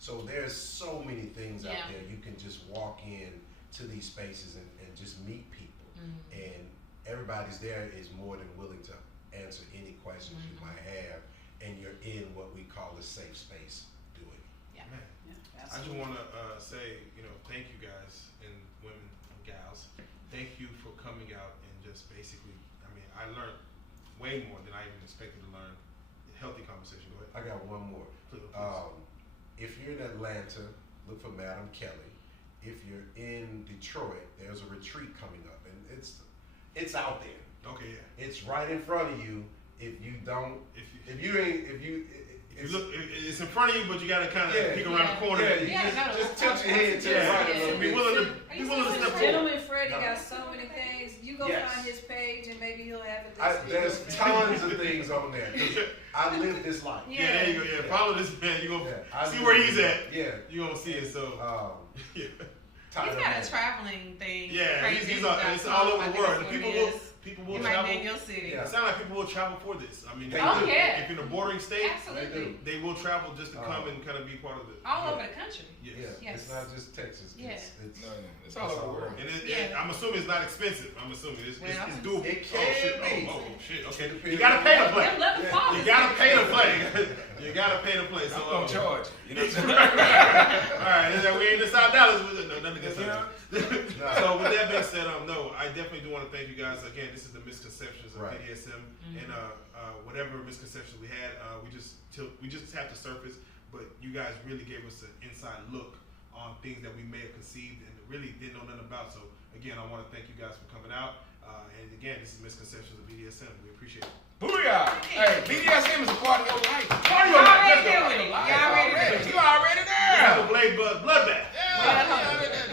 So there's so many things out there. You can just walk in to these spaces and just meet people. And everybody's there is more than willing to answer any questions you might have, and you're in what we call a safe space doing it. Yeah. Man, Yeah, I just want to say, thank you guys and women and gals. Thank you for coming out and just basically, I learned way more than I even expected to learn. Healthy conversation. Go ahead. I got one more. Please. If you're in Atlanta, look for Madam Kelly. If you're in Detroit, there's a retreat coming up, and it's out there. Okay, yeah. It's right in front of you. If you look, it's in front of you, but you gotta kind of peek around the corner. Yeah, just tilt your head to the right a little Be bit. willing to step forward. Gentleman Freddie got so many things. You go find his page, and maybe he'll have it. There's tons of things on there. I live this life. Yeah, there you go. Yeah, follow this man. You gonna see live where he's at. Yeah, You gonna see it. So yeah. He's got a traveling thing. Yeah, crazy it's all over the world. People will It might travel. be in your city. Yeah. It sounds like people will travel for this. They if do. if in a bordering state, Absolutely. they will travel just to come and kind of be part of it. All over the country. Yes. Yeah, it's not just Texas. Yeah. It's all over the world. And I'm assuming it's not expensive. I'm assuming it's doable. It can be. Oh shit. Okay. Depending You gotta pay to play. You You gotta pay to play. You gotta pay to play. So I'm gonna charge. You know what I'm saying? all right. We ain't in South Dallas. No, nothing against South Dallas. So with that being said, no, I definitely do want to thank you guys again. This is the Misconceptions of BDSM, and whatever misconceptions we had, we just have to surface. But you guys really gave us an inside look on things that we may have conceived and really didn't know nothing about. So again, I want to thank you guys for coming out. And again, this is Misconceptions of BDSM. We appreciate it. Booyah! Hey, BDSM is a part of your life. You already doing it. You already You already there. Have a blade bloodbath. Yeah.